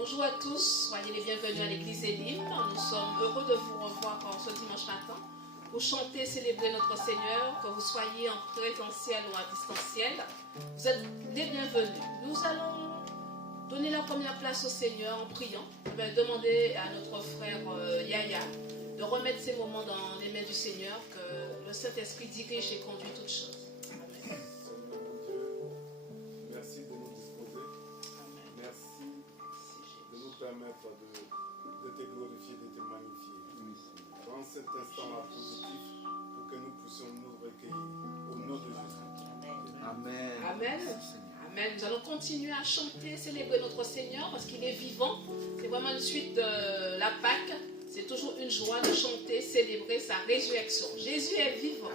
Bonjour à tous, soyez les bienvenus à l'église Elim. Nous sommes heureux de vous revoir encore ce dimanche matin pour chanter, célébrer notre Seigneur, que vous soyez en présentiel ou à distanciel. Vous êtes les bienvenus. Nous allons donner la première place au Seigneur en priant. Je vais demander à notre frère Yaya de remettre ces moments dans les mains du Seigneur, que le Saint-Esprit dirige et conduit toutes choses. Amen. Merci de nous disposer. Amen. Merci de nous permettre de te glorifier, de te magnifier. Dans cet instant-là positif, pour que nous puissions nous recueillir au nom de Jésus. Amen. Amen. Amen. Nous allons continuer à chanter, célébrer notre Seigneur parce qu'il est vivant. C'est vraiment une suite de la Pâque. C'est toujours une joie de chanter, célébrer sa résurrection. Jésus est vivant.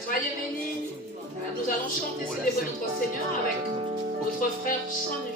Soyez bénis. Nous allons chanter, célébrer notre Seigneur avec notre frère Chanu.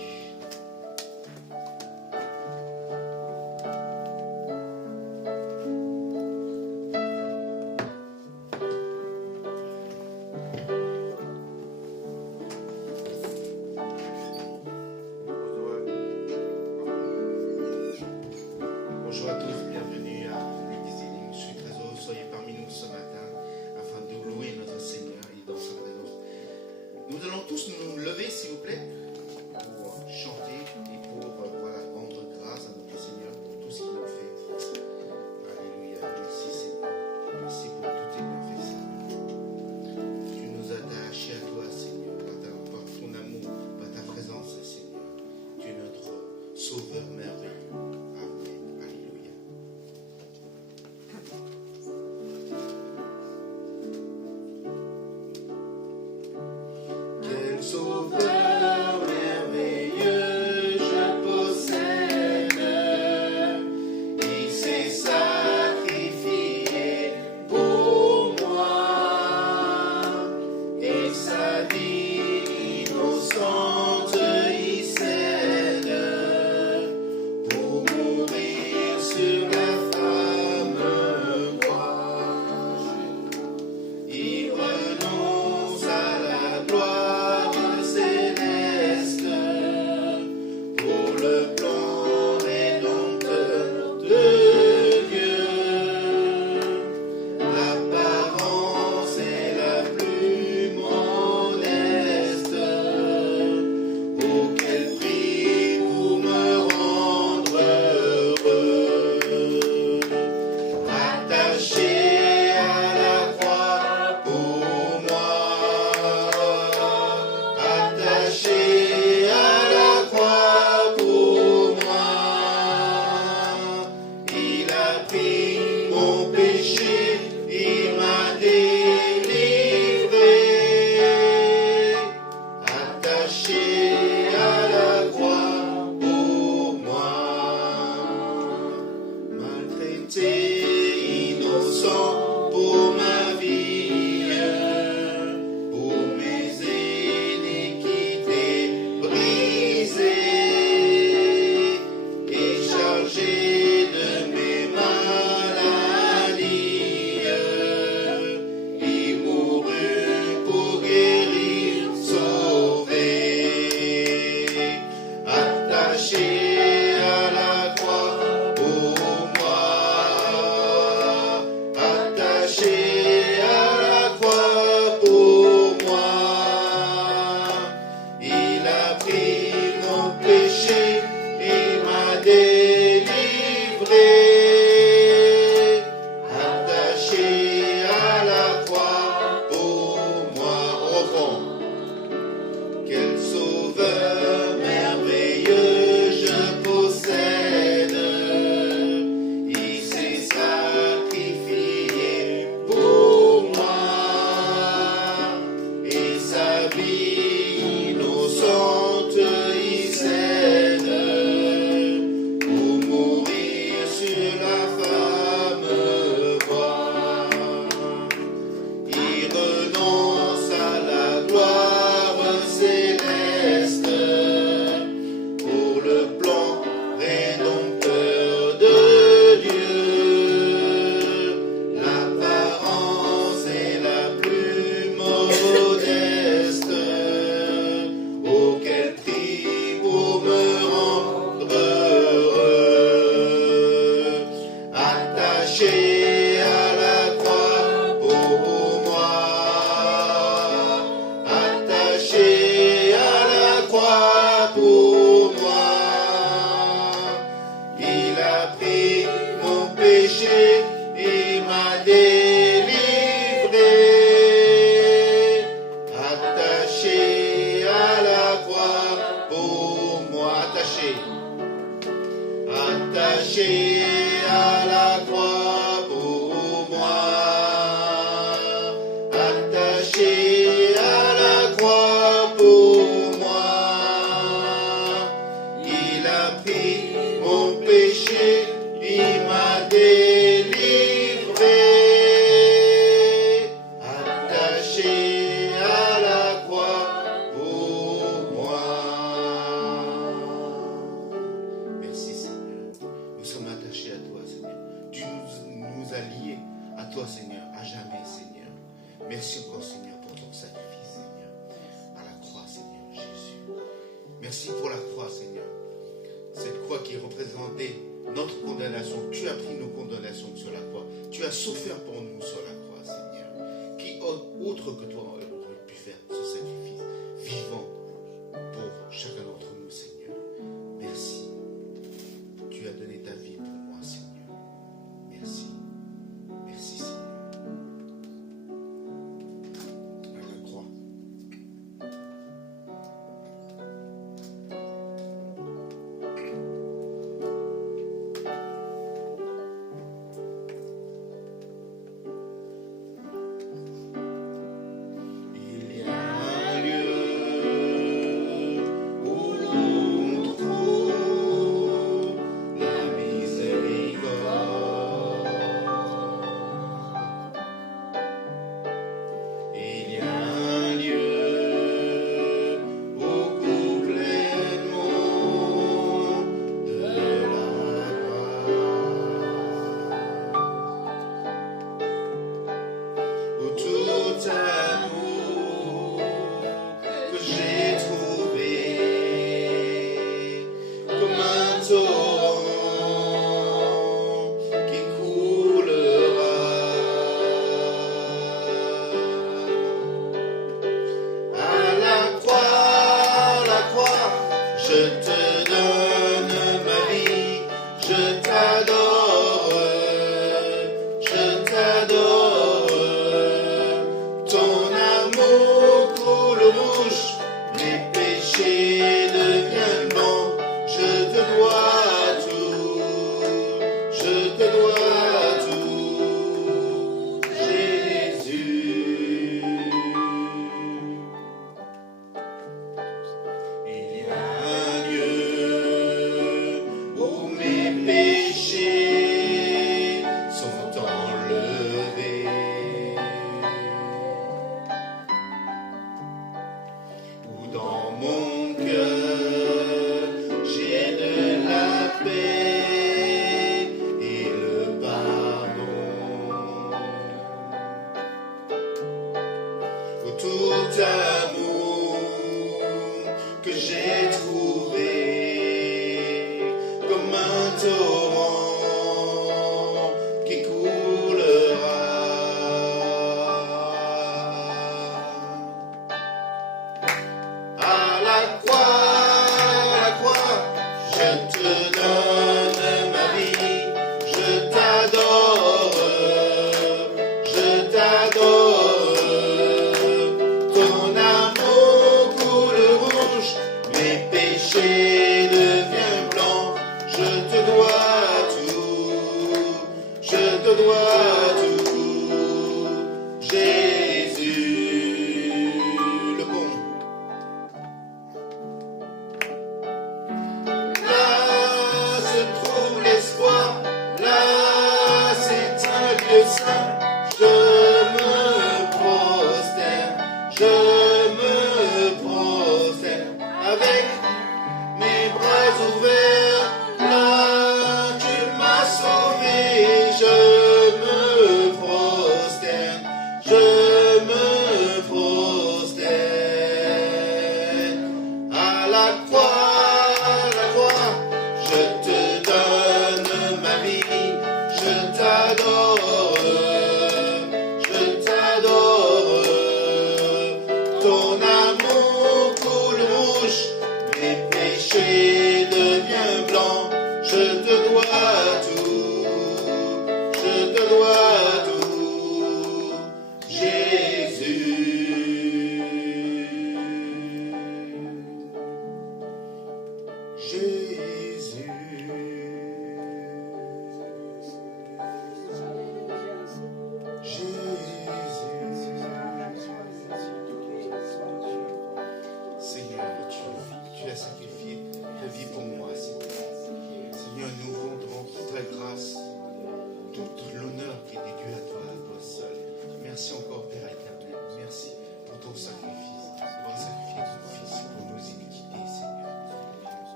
attaché à la croix pour moi, attaché à la croix pour moi. Il a pris mon péché, il m'a délivré, attaché à la croix pour moi. Merci Seigneur, nous sommes attachés à toi Seigneur. Tu nous as liés à toi Seigneur, à jamais Seigneur. Merci encore Seigneur pour ton sacrifice Seigneur, à la croix Seigneur Jésus. Merci pour la croix Seigneur. Cette croix qui représentait notre condamnation. Tu as pris nos condamnations sur la croix. Tu as souffert pour nous sur la croix, Seigneur. Qui autre que toi aurait pu faire ce sacrifice vivant pour chacun d'entre nous, Seigneur. Merci. Tu as donné ta vie pour moi, Seigneur. Merci. Merci, Seigneur. À la croix. Il y a un lieu où l'on trouve la miséricorde. Il y a un lieu beaucoup pleinement de la gloire, où tout amour que j'ai trouvé comme un torrent qui coulera. À la croix, je te donne ma vie, je t'adore, je t'adore. Ton amour coule rouge, mes péchés deviennent blancs, je te dois tout, je te dois tout, Jésus. Il y a un lieu où mes péchés sont enlevés, où dans mon cœur j'ai de la paix et le pardon, où tout amour que j'ai trouvé comme un torrent qui coulera. À la croix, je te donne ma vie, je t'adore, je t'adore. Ton amour coule rouge, mes péchés deviennent blancs, je te dois tout, je te dois tout, Jésus le bon. Là se trouve l'espoir, là c'est un lieu saint. Je me prosterne avec mes bras ouverts. Là tu m'as sauvé, je me prosterne, je me prosterne. À la croix, je te donne ma vie, je t'adore, je t'adore. Ton amour coule rouge, mes péchés deviennent blancs, je te dois tout, je te dois tout, Jésus. Jésus.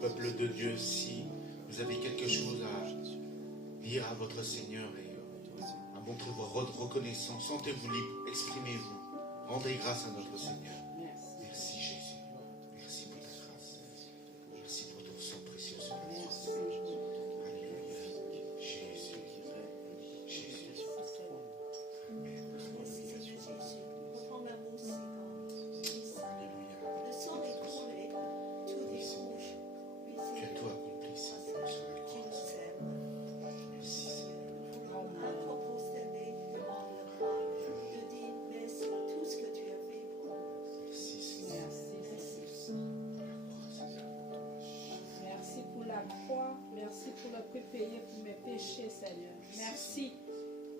Peuple de Dieu, si vous avez quelque chose à dire à votre Seigneur et à montrer votre reconnaissance, sentez-vous libre, exprimez-vous, rendez grâce à notre Seigneur. Merci Jésus, merci pour ta grâce, merci pour ton sang précieux sur la croix. Alléluia, Jésus, Jésus. Amen. Tu as tout accompli, Seigneur, sur la croix. Merci, Seigneur. Merci, Seigneur. Merci pour la croix. Merci pour le prix payé pour mes péchés, Seigneur. Merci.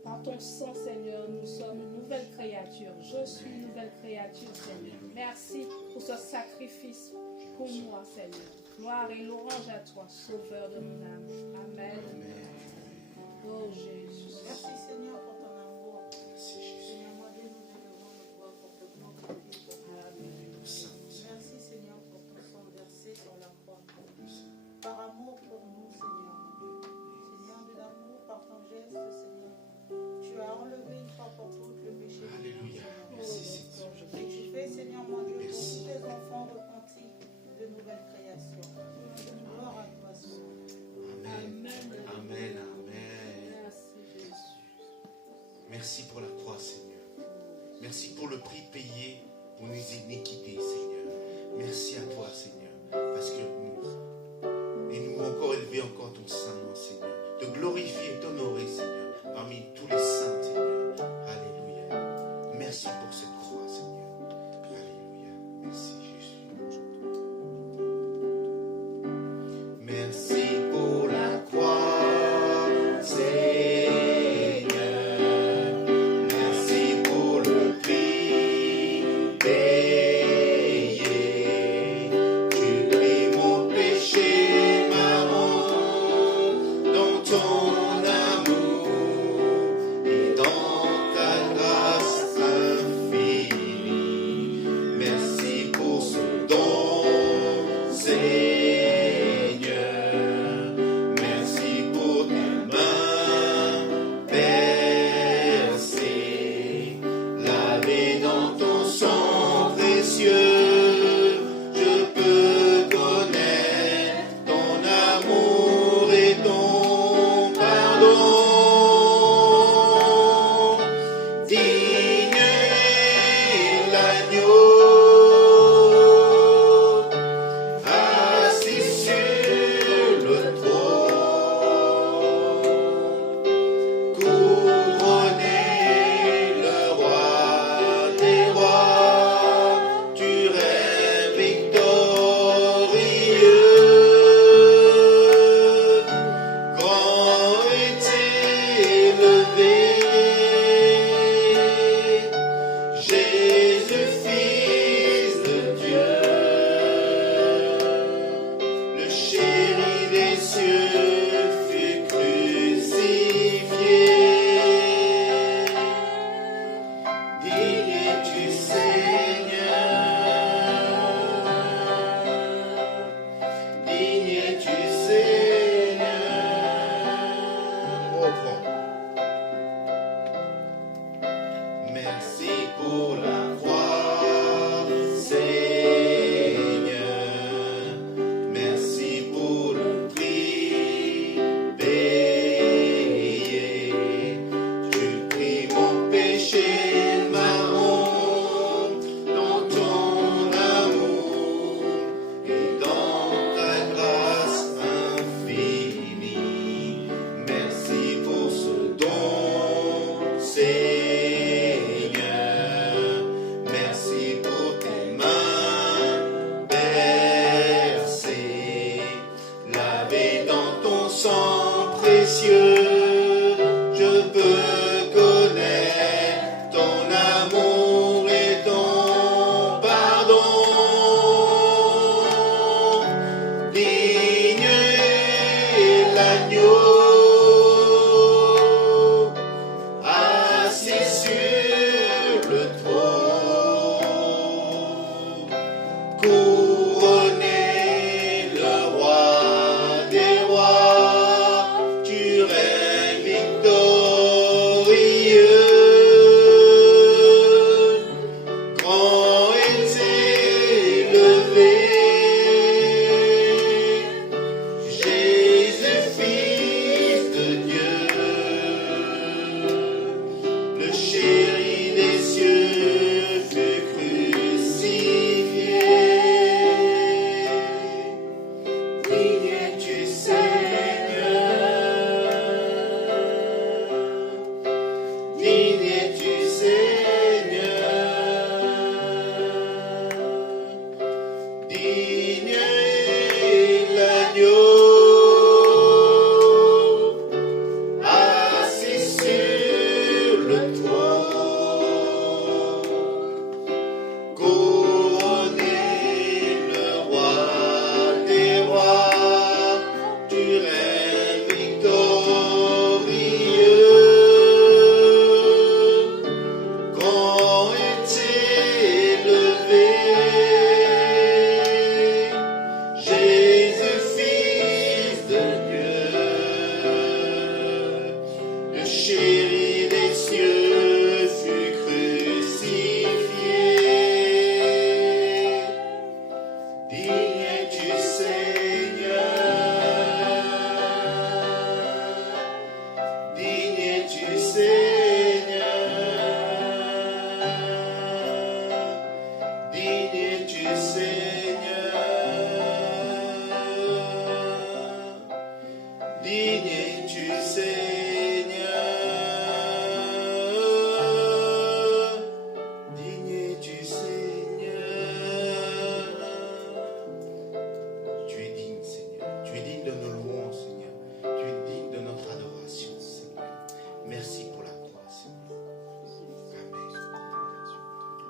Par ton sang, Seigneur, nous sommes une nouvelle créature. Je suis une nouvelle créature, Seigneur. Merci pour ce sacrifice pour moi, Seigneur. Gloire et louange à toi, Sauveur de mon âme. Amen. Oh Jésus. Merci Seigneur pour ton amour. Merci, Jésus. Seigneur, moi Dieu, nous élevons nos voix pour te glorifier. Merci Seigneur pour ton sang versé sur la croix. Par amour pour nous, Seigneur mon Dieu. Seigneur de l'amour, par ton geste, Seigneur. Tu as enlevé une fois pour toutes le péché. Alléluia. Merci, Seigneur. Et tu fais, Seigneur mon Dieu, pour Merci. tous tes enfants repentis de nouvelles créations. Gloire à toi, Seigneur. Amen. Amen. Amen. Merci, Jésus. Merci pour la croix, Seigneur. Merci pour le prix payé pour nos iniquités, Seigneur. Merci à toi, Seigneur. Parce que nous encore élever encore ton Saint-Nom, Seigneur. Te glorifier et t'honorer, Seigneur, parmi tous les saints, Seigneur. Alléluia. Merci pour cette croix, Seigneur. Alléluia. Merci, Jésus. Merci pour la croix, Seigneur. Merci pour le prix payé. Tu pris mon péché, ma honte, dans ton amour et dans ta grâce infinie. Merci pour ce don, Seigneur. Merci pour tes mains percées, lavées dans ton sang précieux. Je peux connaître ton amour et ton pardon. Digne est l'agneau assis sur le trône, couronné le roi des rois. Tu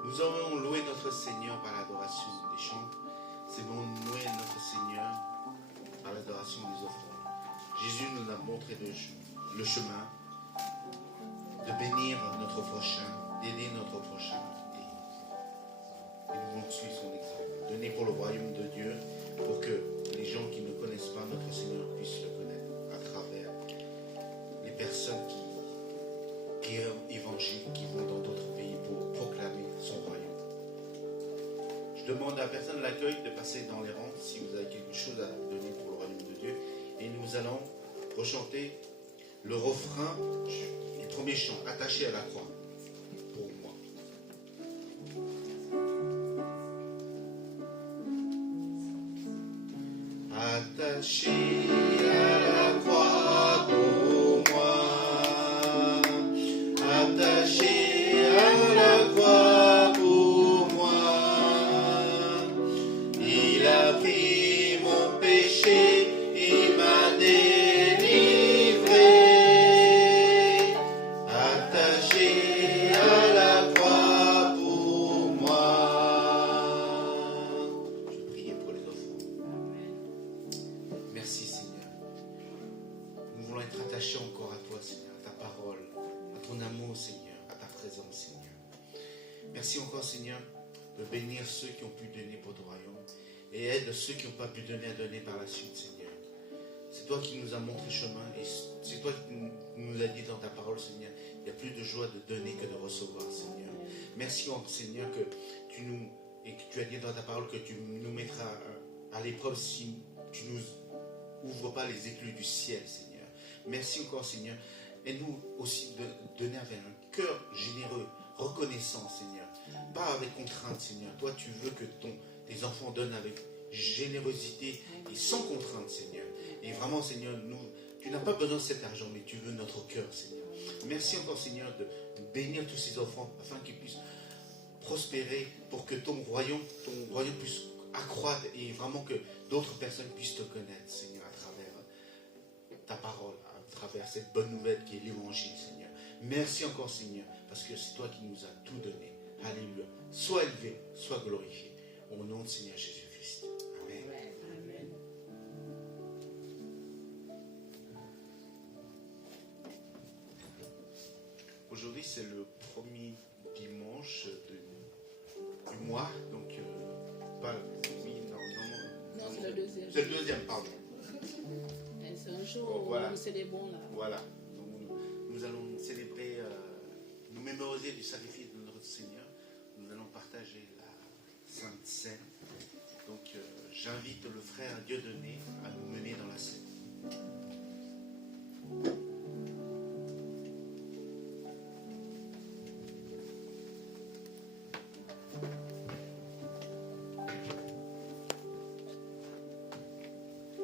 Nous avons loué notre Seigneur par l'adoration des chants. C'est bon louer notre Seigneur par l'adoration des offrandes. Jésus nous a montré le chemin de bénir notre prochain, d'aider notre prochain. Et nous voulons suivre son exemple. Donner pour le royaume de Dieu, pour que les gens qui ne connaissent pas notre Seigneur puissent le connaître à travers les personnes qui évangélisent, qui vont dans d'autres pays pour proclamer son royaume. Je demande à la personne de l'accueil de passer dans les rangs si vous avez quelque chose à donner pour le royaume de Dieu. Et nous allons rechanter le refrain du premier chant, attaché à la croix, pour moi. Attaché à la croix pour moi, attaché à la croix pour moi, il a pris mon péché, il m'a délivré, attaché à la croix pour moi. Je prie pour les enfants. Merci Seigneur. Nous voulons être attachés encore à toi Seigneur, à ta parole, à ton amour Seigneur, à ta présence Seigneur. Merci encore Seigneur de bénir ceux qui ont pu donner pour ton royaume et aide ceux qui n'ont pas pu donner à donner par la suite Seigneur. C'est toi qui nous as montré le chemin et c'est toi qui nous as dit dans ta parole Seigneur, il y a plus de joie de donner que de recevoir Seigneur. Merci encore Seigneur que tu as dit dans ta parole que tu nous mettras à l'épreuve si tu nous ouvres pas les écluses du ciel Seigneur. Merci encore Seigneur. Aide-nous aussi de donner avec un cœur généreux, reconnaissant Seigneur. Pas avec contrainte Seigneur. Toi tu veux que tes enfants donnent avec générosité et sans contrainte Seigneur. Et vraiment Seigneur, tu n'as pas besoin de cet argent, mais tu veux notre cœur Seigneur. Merci encore Seigneur de bénir tous ces enfants afin qu'ils puissent prospérer pour que ton royaume puisse accroître et vraiment que d'autres personnes puissent te connaître Seigneur à travers ta parole, à travers cette bonne nouvelle qui est l'évangile Seigneur. Merci encore Seigneur parce que c'est toi qui nous as tout donné. Alléluia. Sois élevé, sois glorifié. Au nom de Seigneur Jésus-Christ. Amen. Amen. Aujourd'hui, c'est le premier dimanche du mois, donc pas Non, c'est le deuxième. C'est le deuxième, pardon. C'est un jour Voilà. où nous célébrons là. Voilà. Donc, nous allons célébrer, nous mémoriser du sacrifice de notre Seigneur. Nous allons partager la Sainte Seine. Donc, j'invite le frère Dieudonné à nous mener dans la scène.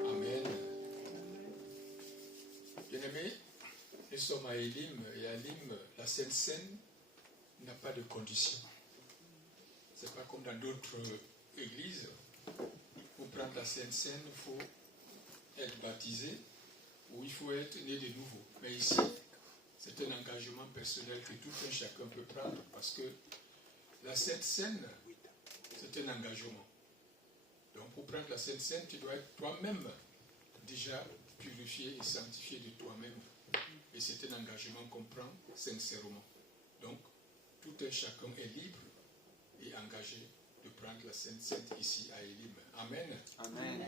Amen. Bien-aimés, nous sommes à Elim et à Elim, la Sainte Seine n'a pas de conditions. Ce n'est pas comme dans d'autres églises. Pour prendre la Sainte Seine, il faut être baptisé ou il faut être né de nouveau. Mais ici, c'est un engagement personnel que tout un chacun peut prendre parce que la Sainte Seine, c'est un engagement. Donc pour prendre la Sainte Seine, tu dois être toi-même déjà purifié et sanctifié de toi-même. Et c'est un engagement qu'on prend sincèrement. Donc tout un chacun est libre et engagé de prendre la Sainte Seine ici à Elim. Amen. Amen.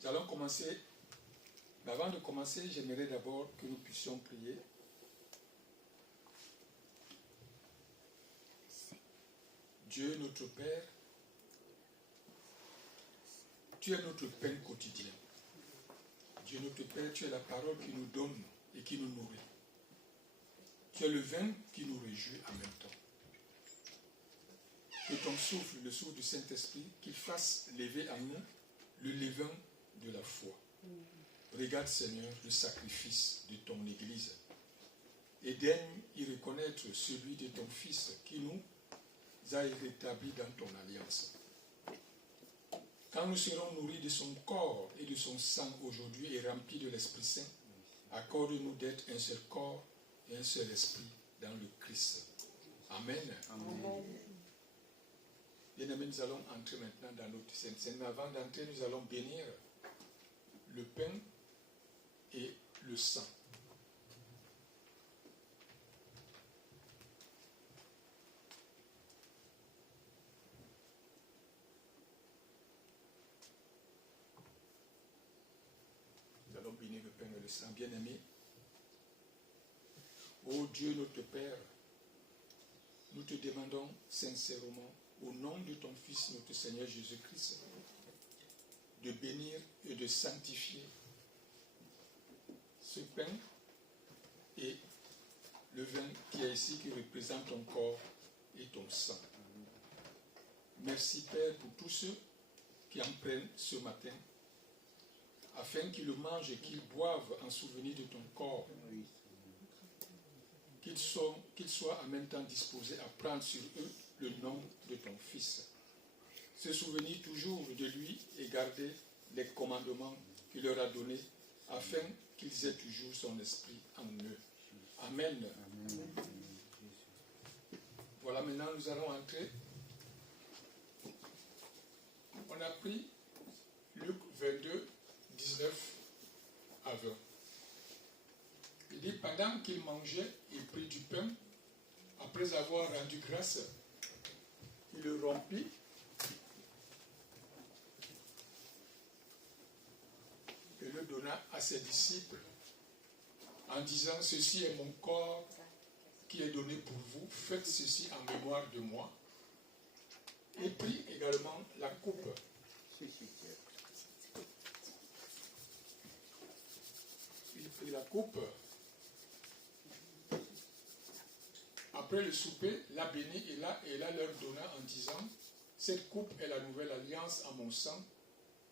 Nous allons commencer. Mais avant de commencer, j'aimerais d'abord que nous puissions prier. Dieu notre Père, tu es notre pain quotidien. Dieu notre Père, tu es la parole qui nous donne et qui nous nourrit. Tu es le vin qui nous réjouit en même temps. Que ton souffle, le souffle du Saint-Esprit, qu'il fasse lever en nous le levain de la foi. Regarde, Seigneur, le sacrifice de ton Église et daigne y reconnaître celui de ton Fils qui nous a rétablis dans ton alliance. Quand nous serons nourris de son corps et de son sang aujourd'hui et remplis de l'Esprit Saint, accorde-nous d'être un seul corps et un seul esprit dans le Christ. Amen. Amen. Bien-aimés, nous allons entrer maintenant dans notre Sainte Seine. Mais avant d'entrer, nous allons bénir le pain et le sang. Nous allons bénir le pain et le sang. Bien-aimés, ô Dieu notre Père, nous te demandons sincèrement, au nom de ton Fils, notre Seigneur Jésus-Christ, de bénir et de sanctifier ce pain et le vin qui est ici, qui représente ton corps et ton sang. Merci Père pour tous ceux qui en prennent ce matin, afin qu'ils le mangent et qu'ils boivent en souvenir de ton corps, qu'ils soient en même temps disposés à prendre sur eux le nom de ton Fils. Se souvenir toujours de lui et garder les commandements qu'il leur a donnés, afin qu'ils aient toujours son esprit en eux. Amen. Voilà, maintenant nous allons entrer. On a pris Luc 22, 19 à 20. Il dit, pendant qu'il mangeait, il prit du pain. Après avoir rendu grâce, il le rompit et le donna à ses disciples en disant, ceci est mon corps qui est donné pour vous, faites ceci en mémoire de moi. Et prit également la coupe. Il prit la coupe. Après le souper, la bénit et la leur donna en disant, cette coupe est la nouvelle alliance en mon sang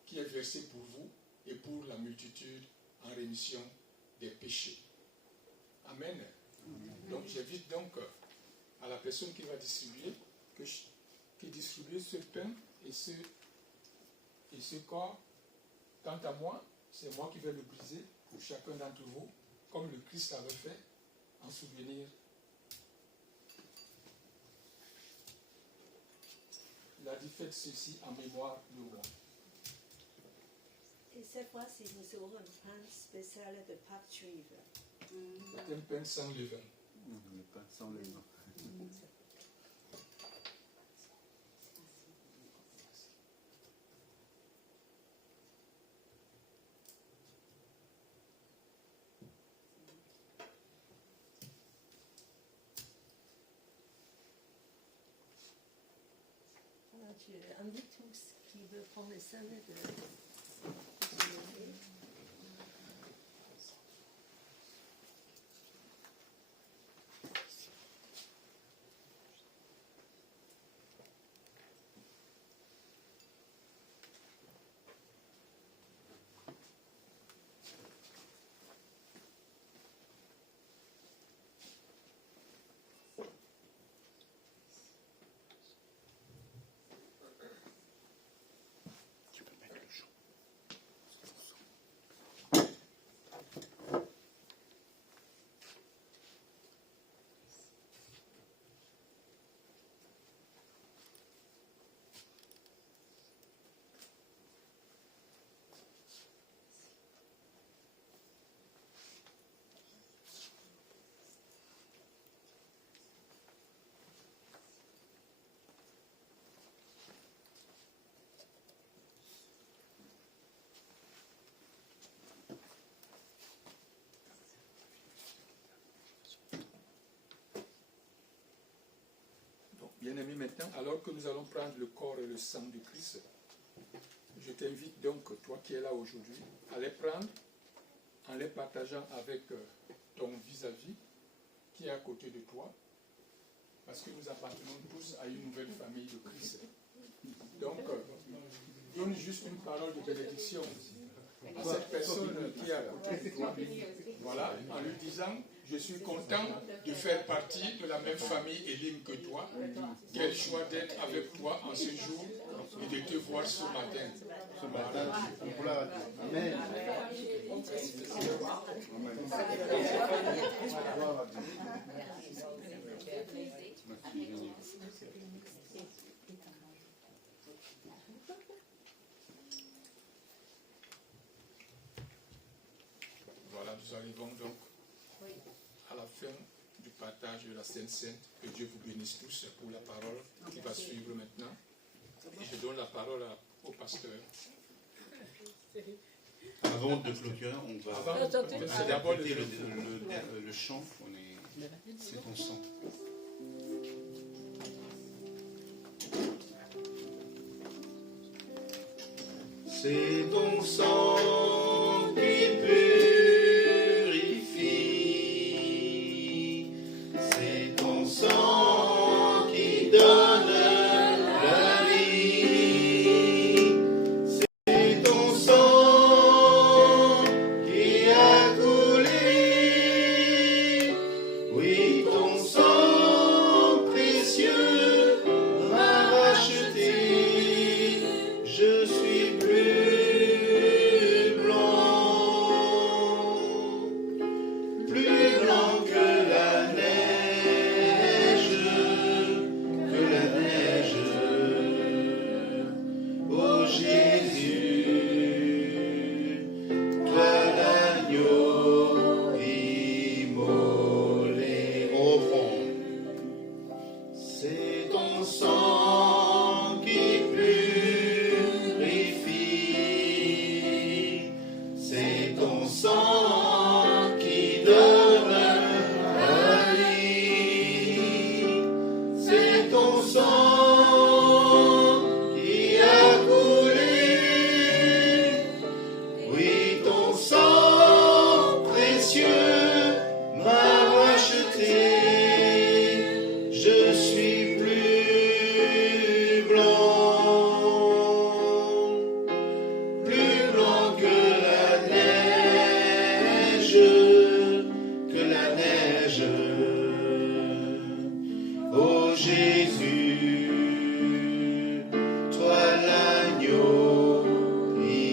qui est versée pour vous et pour la multitude en rémission des péchés. Amen. Donc j'invite donc à la personne qui va distribuer, qui distribue ce pain et ce corps. Quant à moi, c'est moi qui vais le briser pour chacun d'entre vous, comme le Christ avait fait, en souvenir. Il a dit, faites ceci en mémoire de moi. Et cette fois-ci, nous aurons un pain spécial de Pâques juives. C'est un pain sans levain. Le pain sans levain. Je invite tous qui veulent prendre le sang de Bien-aimés, maintenant, alors que nous allons prendre le corps et le sang du Christ, je t'invite donc, toi qui es là aujourd'hui, à les prendre en les partageant avec ton vis-à-vis qui est à côté de toi, parce que nous appartenons tous à une nouvelle famille de Christ. Donc, donne juste une parole de bénédiction à cette personne qui est à côté de toi. Voilà, en lui disant, je suis content de faire partie de la même famille Elim que toi. Quelle joie d'être avec toi en ce jour et de te voir ce matin. Amen. Nous arrivons donc à la fin du partage de la Sainte Sainte. Que Dieu vous bénisse tous pour la parole qui va suivre maintenant. Et je donne la parole au pasteur. Avant de clôturer, on va interpréter le chant. C'est ton sang. C'est ton sang qui purifie, c'est ton sang qui donne la vie, c'est ton sang qui a coulé, oui, ton sang précieux m'a racheté, je suis plus blanc que la neige, oh Jésus, toi l'agneau immolé au fond, c'est ton sang qui purifie, c'est ton sang qui donne la vie, c'est ton sang qui a coulé, oui, ton sang précieux m'a racheté, je suis plus blanc que la neige, oh Jésus, toi l'agneau immolé.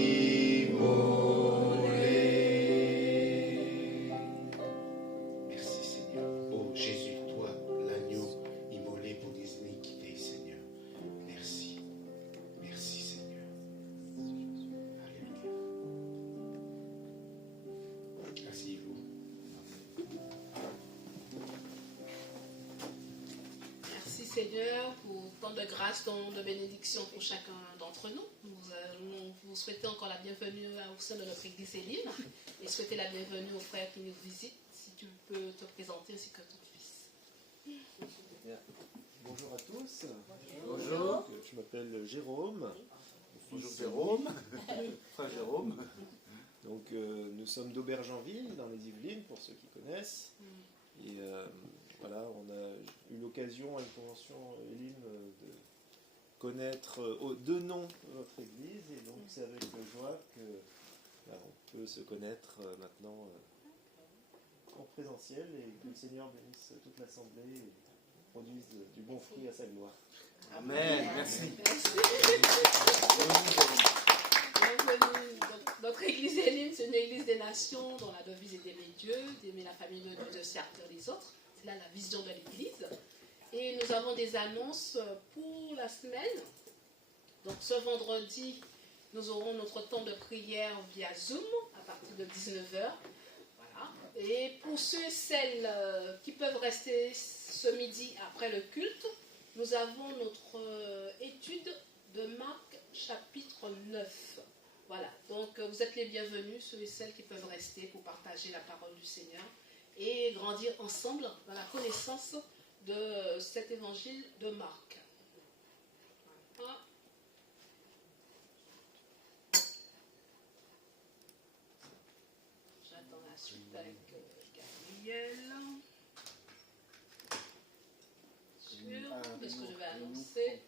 Merci Seigneur, oh Jésus, toi l'agneau immolé pour des iniquités, Seigneur. Merci, merci Seigneur. Alléluia. Asseyez-vous. Merci Seigneur pour tant de grâce, tant de bénédictions pour chacun d'entre nous. Nous allons vous souhaiter encore la bienvenue au sein de notre église Élim et souhaiter la bienvenue aux frères qui nous visitent. Si tu peux te présenter ainsi que ton fils. Bien. Bonjour à tous. Bonjour. Je m'appelle Jérôme. Bonjour Fils Jérôme. Frère Jérôme. Donc nous sommes d'Aubergenville dans les Yvelines pour ceux qui connaissent. Et voilà, on a eu l'occasion à une convention Élim de connaître deux noms de votre église et donc c'est avec joie que on peut se connaître maintenant en présentiel et que le Seigneur bénisse toute l'assemblée et produise du bon fruit à sa gloire. Amen. Merci. Bienvenue. Notre église Élim, c'est une église des nations dont la devise est d'aimer Dieu, d'aimer la famille de Dieu, de servir les autres. C'est là la vision de l'église. Et nous avons des annonces pour la semaine. Donc ce vendredi, nous aurons notre temps de prière via Zoom à partir de 19h. Voilà. Et pour ceux et celles qui peuvent rester ce midi après le culte, nous avons notre étude de Marc chapitre 9. Voilà, donc vous êtes les bienvenus, ceux et celles qui peuvent rester pour partager la parole du Seigneur et grandir ensemble dans la connaissance de cet évangile de Marc. Voilà. J'attends la suite avec Gabriel. Qu'est-ce que je vais annoncer?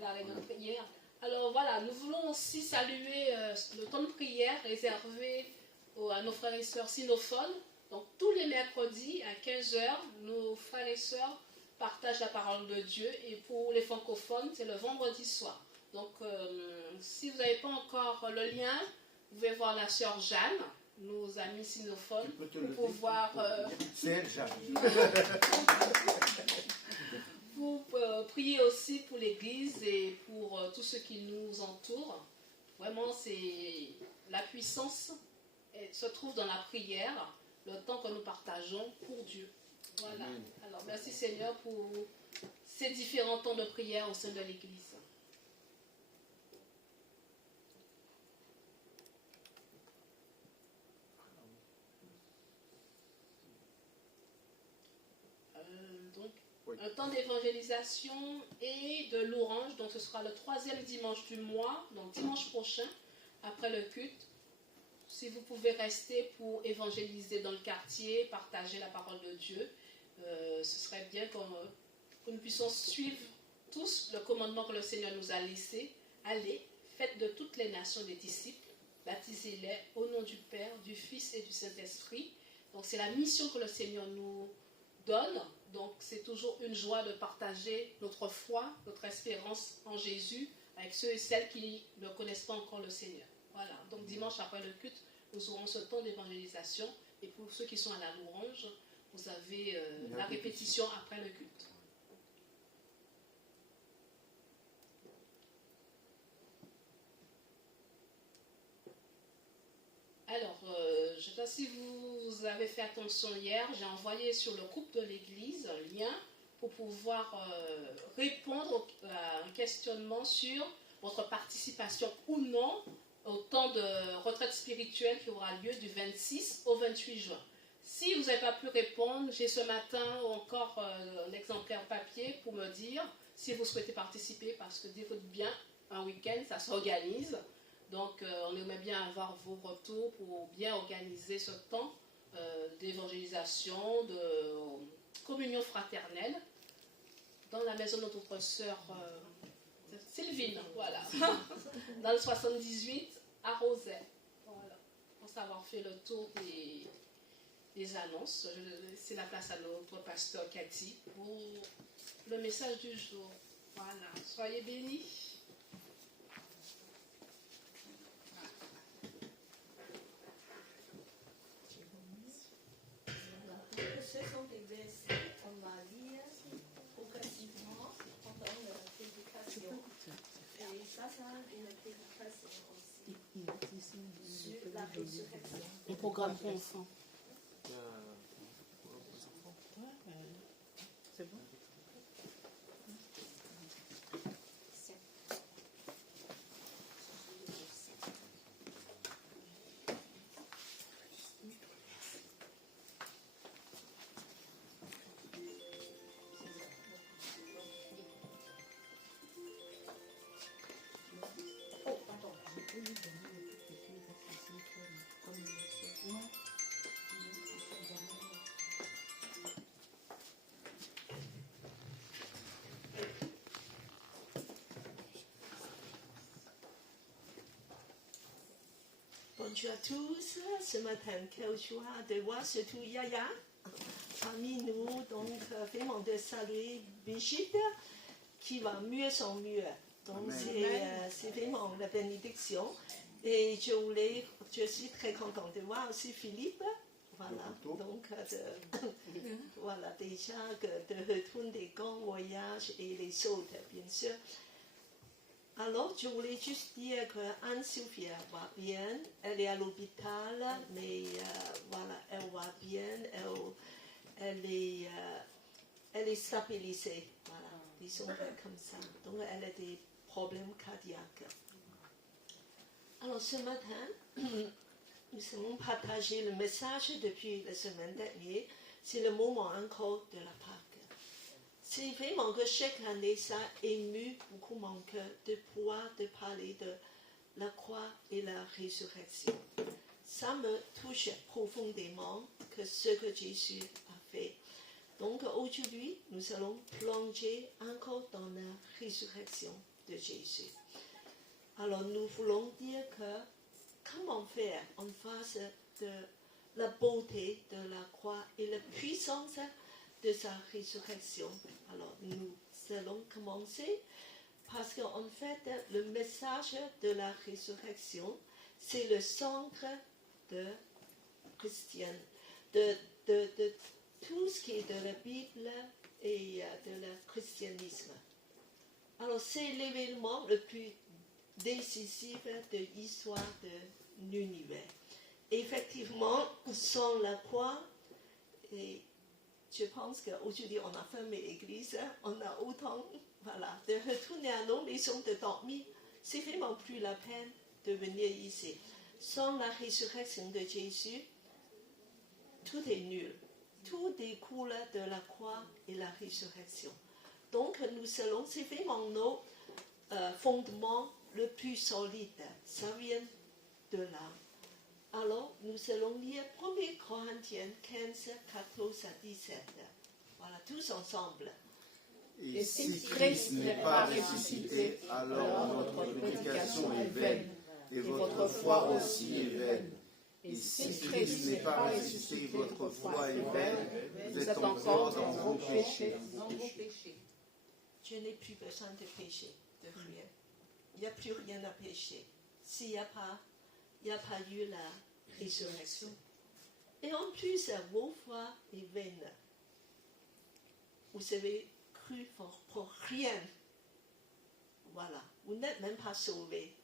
La réunion de prière. Alors voilà, nous voulons aussi saluer le temps de prière réservé à nos frères et sœurs sinophones. Donc tous les mercredis à 15h, nos frères et sœurs partagent la parole de Dieu. Et pour les francophones, c'est le vendredi soir. Donc si vous n'avez pas encore le lien, vous pouvez voir la sœur Jeanne, nos amis sinophones, pour pouvoir... C'est elle, Jeanne. Pour prier aussi pour l'Église et pour tous ceux qui nous entourent, Vraiment, c'est la puissance se trouve dans la prière, le temps que nous partageons pour Dieu. Voilà. Alors, merci Seigneur pour ces différents temps de prière au sein de l'Église. Un temps d'évangélisation et de louange. Donc ce sera le 3e dimanche du mois, donc dimanche prochain, après le culte. Si vous pouvez rester pour évangéliser dans le quartier, partager la parole de Dieu, ce serait bien que nous puissions suivre tous le commandement que le Seigneur nous a laissé. Allez, faites de toutes les nations des disciples, baptisez-les au nom du Père, du Fils et du Saint-Esprit. Donc c'est la mission que le Seigneur nous donne. Donc c'est toujours une joie de partager notre foi, notre espérance en Jésus avec ceux et celles qui ne connaissent pas encore le Seigneur. Voilà, donc dimanche après le culte, nous aurons ce temps d'évangélisation. Et pour ceux qui sont à la louange, vous avez la répétition après le culte. Alors, je ne sais pas si vous avez fait attention hier, j'ai envoyé sur le groupe de l'église un lien pour pouvoir répondre à un questionnement sur votre participation ou non au temps de retraite spirituelle qui aura lieu du 26 au 28 juin. Si vous n'avez pas pu répondre, j'ai ce matin encore un exemplaire papier pour me dire si vous souhaitez participer, parce que dites bien, un week-end, ça s'organise. Donc, on aimerait bien avoir vos retours pour bien organiser ce temps d'évangélisation, de communion fraternelle dans la maison de notre sœur Sylvine, voilà, dans le 78 à Rosay. Voilà, pour avoir fait le tour des annonces, je laisse la place à notre pasteur Cathy pour le message du jour. Voilà, soyez bénis. Ce sont des versets qu'on va lire progressivement pendant la prédication. Et ça sera une prédication aussi sur la résurrection. Un programme pour enfants. C'est bon? Bonjour à tous, ce matin, quelle joie de voir surtout Yaya parmi nous, donc vraiment de saluer Brigitte qui va mieux en mieux. Donc c'est vraiment la bénédiction. Et je suis très contente de voir aussi Philippe. Voilà, donc voilà déjà de retourner des grands voyages et les autres, bien sûr. Alors, je voulais juste dire que Anne-Sophia va bien, elle est à l'hôpital, mais voilà, elle va bien, elle est stabilisée, voilà, disons comme ça. Donc, elle a des problèmes cardiaques. Alors, ce matin, nous allons partager le message depuis la semaine dernière. C'est le moment encore de la Pâque. C'est vraiment que chaque année, ça émue beaucoup mon cœur de pouvoir de parler de la croix et la résurrection. Ça me touche profondément que ce que Jésus a fait. Donc aujourd'hui, nous allons plonger encore dans la résurrection de Jésus. Alors nous voulons dire que comment faire en face de la beauté de la croix et la puissance de sa résurrection. Alors, nous allons commencer parce qu'en fait, le message de la résurrection, c'est le centre de chrétienne, de tout ce qui est de la Bible et de le christianisme. Alors, c'est l'événement le plus décisive de l'histoire de l'univers. Effectivement, sans la croix, et je pense qu'aujourd'hui on a fermé l'église, on a autant de retourner à nos maisons de dormir. C'est vraiment plus la peine de venir ici. Sans la résurrection de Jésus, tout est nul. Tout découle de la croix et la résurrection. Donc nous allons, c'est vraiment nos fondements le plus solides. Ça vient de là. Alors, nous allons lire 1 Corinthiens 15, 14 à 17. Voilà, tous ensemble. Et si Christ n'est pas ressuscité, alors notre prédication est vaine, et votre foi aussi est vaine. Et si Christ n'est pas ressuscité, votre foi est vaine, vous êtes encore dans vos péchés. Je n'ai plus besoin de pécher, de rien. Il n'y a plus rien à pécher. S'il n'y a pas eu la résurrection. Et en plus, vos foi est vaine. Vous avez cru pour rien. Voilà, vous n'êtes même pas sauvés.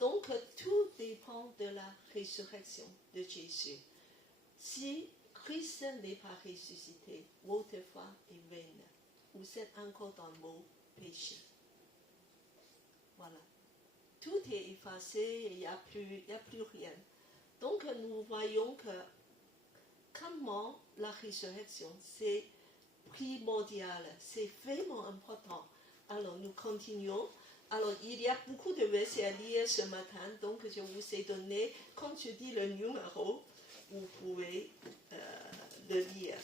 Donc, tout dépend de la résurrection de Jésus. Si Christ n'est pas ressuscité, votre foi est vaine. Vous êtes encore dans vos péchés. Voilà. Tout est effacé, il n'y a plus rien. Donc, nous voyons que comment la résurrection, c'est primordial, c'est vraiment important. Alors, nous continuons. Alors, il y a beaucoup de versets à lire ce matin, donc je vous ai donné, quand je dis le numéro, vous pouvez le lire.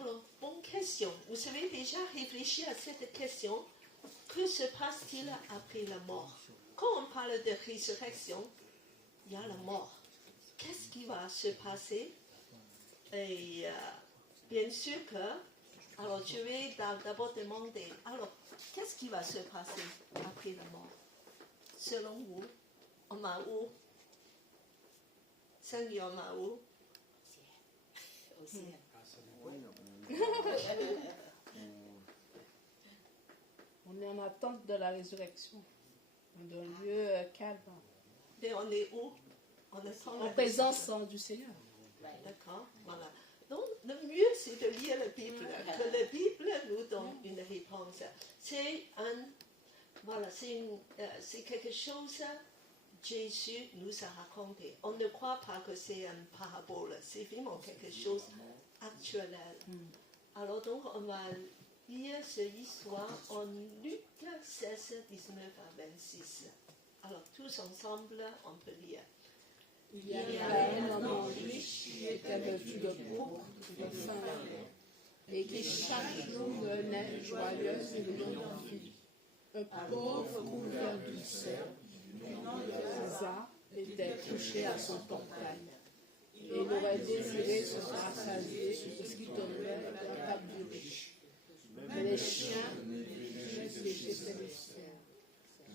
Alors, bonne question. Vous avez déjà réfléchi à cette question. Que se passe-t-il après la mort? Quand on parle de résurrection, il y a la mort. Qu'est-ce qui va se passer? Et bien sûr que, alors je vais d'abord demander, alors qu'est-ce qui va se passer après la mort? Selon vous, on va où? Seigneur, on va où? Au ciel. On est en attente de la résurrection, d'un lieu calme. Et on est où? On est en présence du Seigneur. D'accord, voilà. Donc, le mieux, c'est de lire la Bible, que la Bible nous donne une réponse. C'est quelque chose que Jésus nous a raconté. On ne croit pas que c'est une parabole, c'est vraiment quelque chose actuel. Alors donc, on va lire cette histoire en Luc 16, 19 à 26. Alors, tous ensemble, on peut lire. Il y avait un homme riche qui était vêtu de pourpre, de fin, et qui chaque jour venait joyeux et brillant en vie. Un pauvre couvert d'ulcère, Lazare, était couché à son portail. Et il aurait désiré se rassasier sur ce qui tombait de la table du riche. Mais les chiens venaient lécher ses viscères.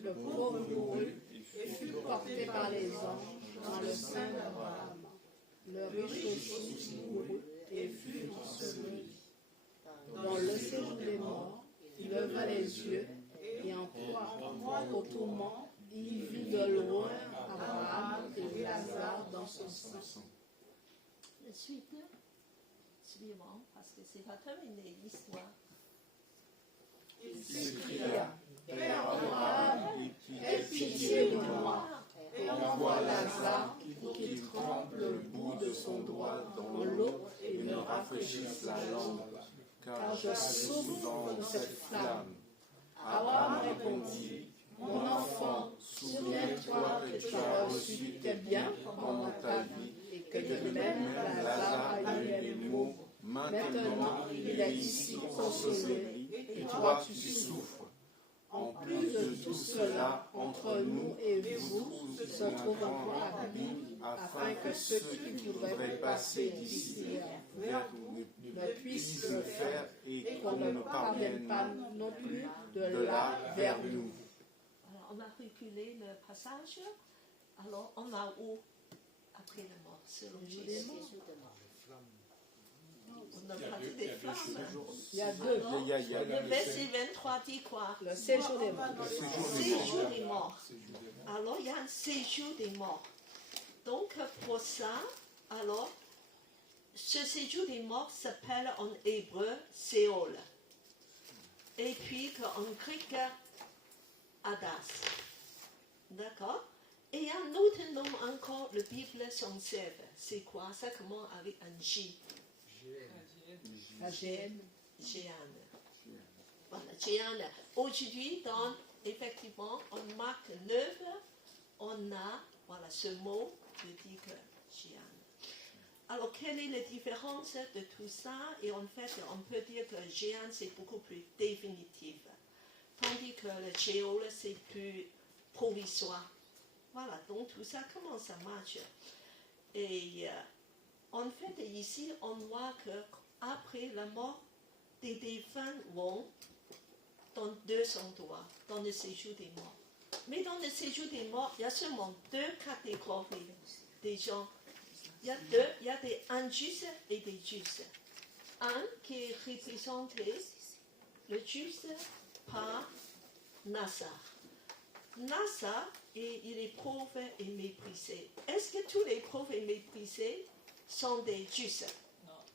Le pauvre mourut et fut porté par les anges dans le sein d'Abraham. Le riche aussi mourut et fut enseveli. Dans le séjour des morts, il leva les yeux et en proie au tourment, il vit de loin Abraham et Lazare dans son sein. La suite suivante, parce que c'est pas terminé l'histoire. Il s'écria, Père Abraham, aie pitié de moi, et envoie Lazare pour qu'il trempe le bout de son doigt dans l'eau et me rafraîchisse la langue, car je souffre de cette flamme. Abraham répondit, mon enfant, souviens-toi que tu as reçu tes biens pendant ta vie, et que de même Lazare a eu les maux. Maintenant, il est ici consolé, et toi tu souffres. En plus de tout cela, entre nous et vous se trouve un point abîme, afin que ceux qui voudraient passer d'ici vers nous ne puissent le faire, et qu'on ne parvienne pas non plus de là vers nous. Alors, on va reculer le passage. Alors, on va où après la mort, selon Jésus? On n'a pas dit des flammes. Il y a deux. Le verset 23 dit quoi? Le séjour des morts. Séjour des morts. Alors, il y a un séjour des morts. Donc, pour ça, alors, ce séjour des morts s'appelle en hébreu Séol. Et puis, en grec, Hadas. D'accord? Et il y a un autre nom encore, la Bible s'en sert. C'est quoi? Ça commence avec un J. AGN. Géane. Voilà, Géane. Aujourd'hui, effectivement, en Marc 9, on a ce mot qui dit que Géane. Alors, quelle est la différence de tout ça? Et en fait, on peut dire que Géane, c'est beaucoup plus définitif. Tandis que le Géol, c'est plus provisoire. Voilà, donc tout ça, comment ça marche? Et en fait, ici, on voit qu'après la mort, des défunts vont dans deux endroits, dans le séjour des morts. Mais dans le séjour des morts, il y a seulement deux catégories des gens. Il y a des injustes et des justes. Un qui est représenté, le juste, par Nazar. Nazar, il est pauvre et méprisé. Est-ce que tous les pauvres et méprisés sont des justes?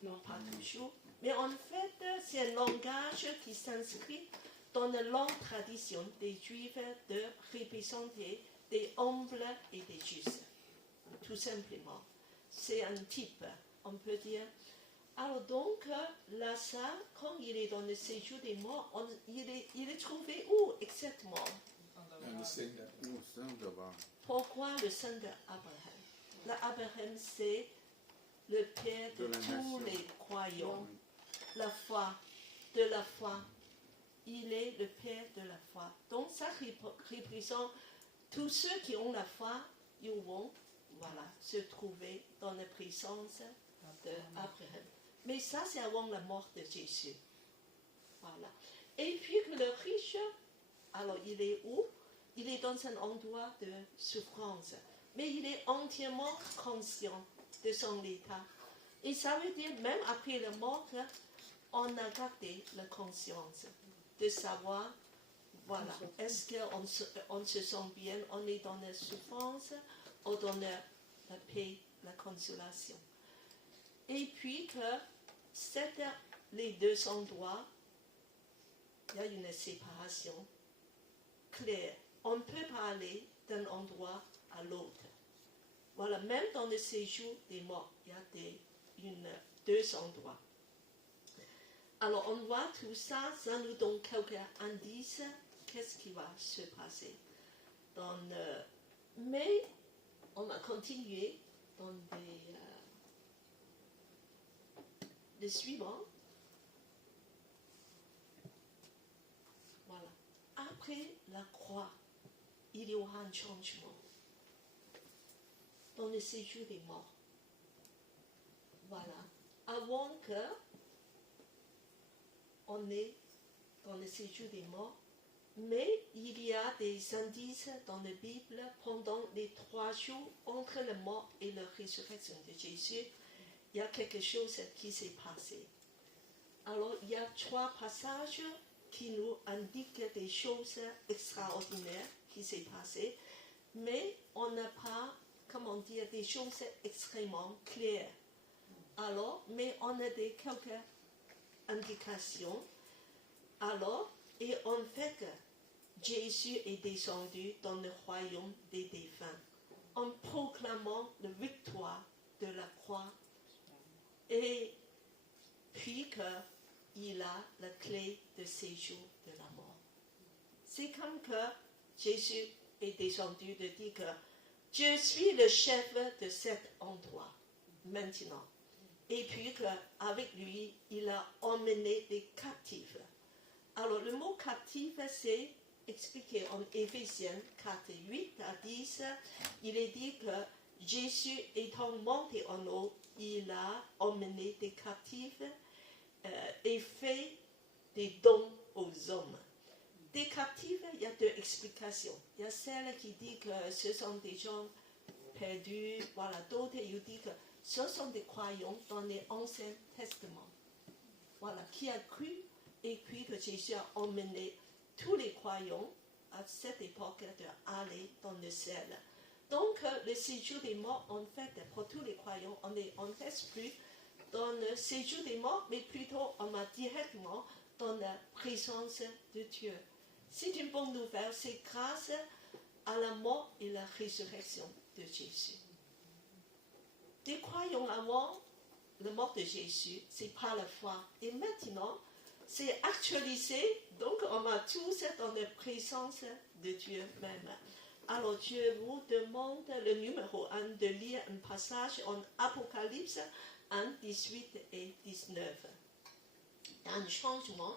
Non, pas toujours. Mais en fait, c'est un langage qui s'inscrit dans la longue tradition des Juifs de représenter des humbles et des justes. Tout simplement. C'est un type, on peut dire. Alors donc, Lazare, quand il est dans le séjour des morts, il est trouvé où exactement? Dans le sein d'Abraham. Pourquoi le sein d'Abraham? L'Abraham, c'est le père de tous les croyants. La foi, de la foi. Il est le père de la foi. Donc ça représente tous ceux qui ont la foi, ils vont se trouver dans la présence d'Abraham. Mais ça, c'est avant la mort de Jésus. Voilà. Et puis que le riche, alors il est où? Il est dans un endroit de souffrance. Mais il est entièrement conscient de son état. Et ça veut dire, même après la mort, on a gardé la conscience de savoir, voilà, est-ce qu'on se sent bien, on est dans la souffrance ou dans la paix, la consolation. Et puis que les deux endroits, il y a une séparation claire. On ne peut pas aller d'un endroit à l'autre. Voilà, même dans le séjour des morts, il y a deux endroits. Alors on voit tout ça, ça nous donne quelques indices, qu'est-ce qui va se passer. Mais on va continuer dans les suivants. Voilà. Après la croix, il y aura un changement dans le séjour des morts. Voilà. Avant que on est dans le séjour des morts, mais il y a des indices dans la Bible pendant les 3 jours entre la mort et la résurrection de Jésus. Il y a quelque chose qui s'est passé. Alors, il y a 3 passages qui nous indiquent des choses extraordinaires qui s'est passé, mais on n'a pas, comment dire, des choses extrêmement claires. Alors, mais on a quelques indications. Alors, et en fait, Jésus est descendu dans le royaume des défunts en proclamant la victoire de la croix et puis qu'il a la clé de séjour de la mort. C'est comme que Jésus est descendu de dire que je suis le chef de cet endroit maintenant. Et puis qu'avec lui, il a emmené les captifs. Alors le mot captif, c'est expliqué en Éphésiens 4, 8 à 10. Il est dit que Jésus étant monté en haut, il a emmené des captifs et fait des dons aux hommes. Des captifs, il y a 2 explications. Il y a celle qui dit que ce sont des gens perdus, voilà. D'autres, ils disent que ce sont des croyants dans l'Ancien Testament. Voilà, qui a cru et puis que Jésus a emmené tous les croyants à cette époque d'aller dans le ciel. Donc, le séjour des morts, en fait, pour tous les croyants, on ne reste plus dans le séjour des morts, mais plutôt on va directement dans la présence de Dieu. C'est une bonne nouvelle, c'est grâce à la mort et la résurrection de Jésus. Les croyants avant la mort de Jésus, c'est par la foi. Et maintenant, c'est actualisé, donc on va tous être dans la présence de Dieu même. Alors, je vous demande le numéro 1 de lire un passage en Apocalypse 1, 18 et 19. Il y a un changement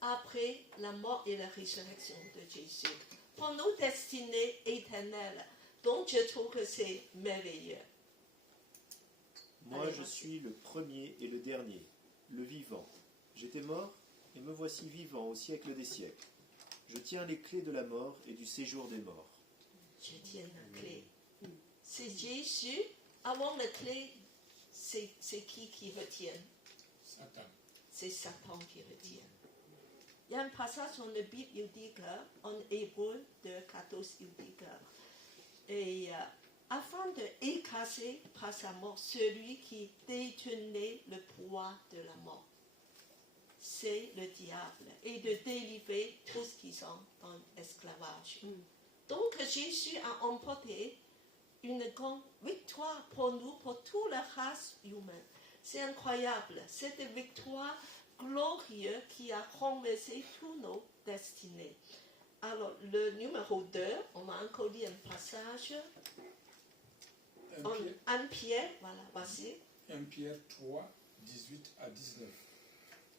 après la mort et la résurrection de Jésus. Pour nos destinées éternelles, donc je trouve que c'est merveilleux. Moi, je suis le premier et le dernier, le vivant. J'étais mort et me voici vivant au siècle des siècles. Je tiens les clés de la mort et du séjour des morts. Je tiens la clé. C'est Jésus. Avant la clé, c'est qui retient? Satan. C'est Satan qui retient. Il y a un passage dans la Bible, il dit que, en Hébreu 2:14, il dit que, et afin d'écraser par sa mort celui qui détenait le pouvoir de la mort, c'est le diable, et de délivrer tous qui sont en esclavage. Donc Jésus a emporté une grande victoire pour nous, pour toute la race humaine. C'est incroyable, cette victoire glorieuse qui a renversé toutes nos destinées. Alors, le numéro 2, on va encore lire un passage. 1 Pierre, voilà, voici. 1 Pierre 3, 18 à 19.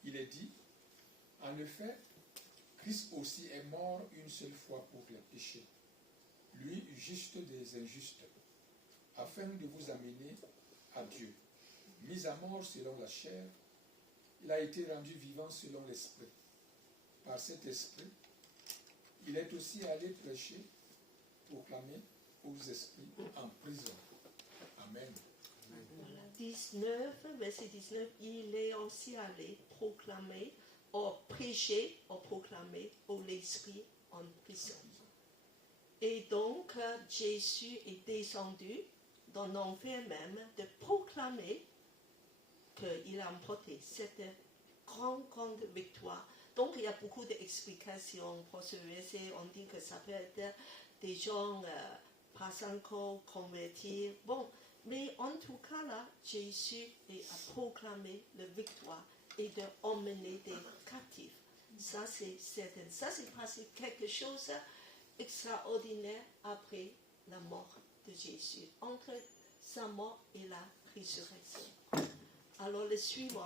Il est dit, en effet, Christ aussi est mort une seule fois pour les péchés, lui juste des injustes, afin de vous amener à Dieu. Mis à mort selon la chair, il a été rendu vivant selon l'esprit. Par cet esprit, il est aussi allé prêcher, proclamer aux esprits en prison. Amen. Voilà, 19, verset 19, il est aussi allé proclamer, ou prêcher, ou proclamer aux esprits en prison. Et donc, Jésus est descendu dans l'enfer même de proclamer qu'il a emporté cette grande victoire. Donc, il y a beaucoup d'explications pour ce verset. On dit que ça peut être des gens pas encore convertis. Bon, mais en tout cas, là, Jésus a proclamé la victoire et d'emmener des captifs. Ça, c'est certain. Ça, c'est passé quelque chose extraordinaire après la mort de Jésus, entre sa mort et la résurrection. Alors, le suivant.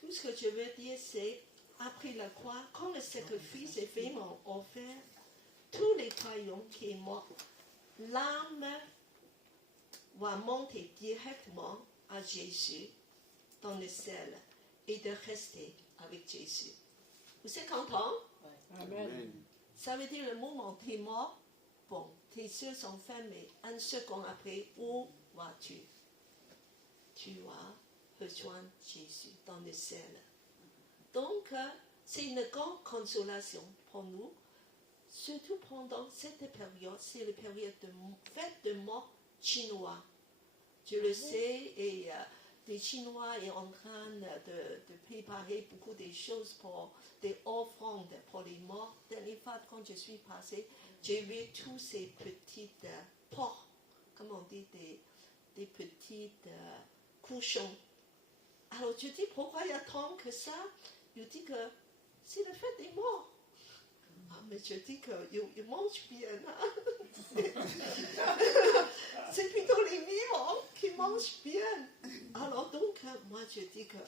Tout ce que je veux dire, c'est, après la croix, quand le sacrifice est vraiment offert, tous les croyants qui sont morts, l'âme va monter directement à Jésus dans le ciel et de rester avec Jésus. Vous êtes contents? Amen. Ça veut dire le moment où tu es mort, bon, tes yeux sont fermés. Un second après, où vas-tu? Tu vas rejoindre Jésus dans le ciel. Donc, c'est une grande consolation pour nous, surtout pendant cette période, c'est la période de fête de mort chinois. Je le sais, et les Chinois sont en train de préparer beaucoup de choses pour des offrandes pour les morts. Dernière fois, quand je suis passée, j'ai vu tous ces petites porcs, comment on dit, des petites cochons. Alors je dis, pourquoi il y a tant que ça? Il dit que c'est la fête des morts. Ah, mais je dis qu'ils mangent bien. Hein? C'est plutôt les vivants qui mangent bien. Alors donc, moi je dis que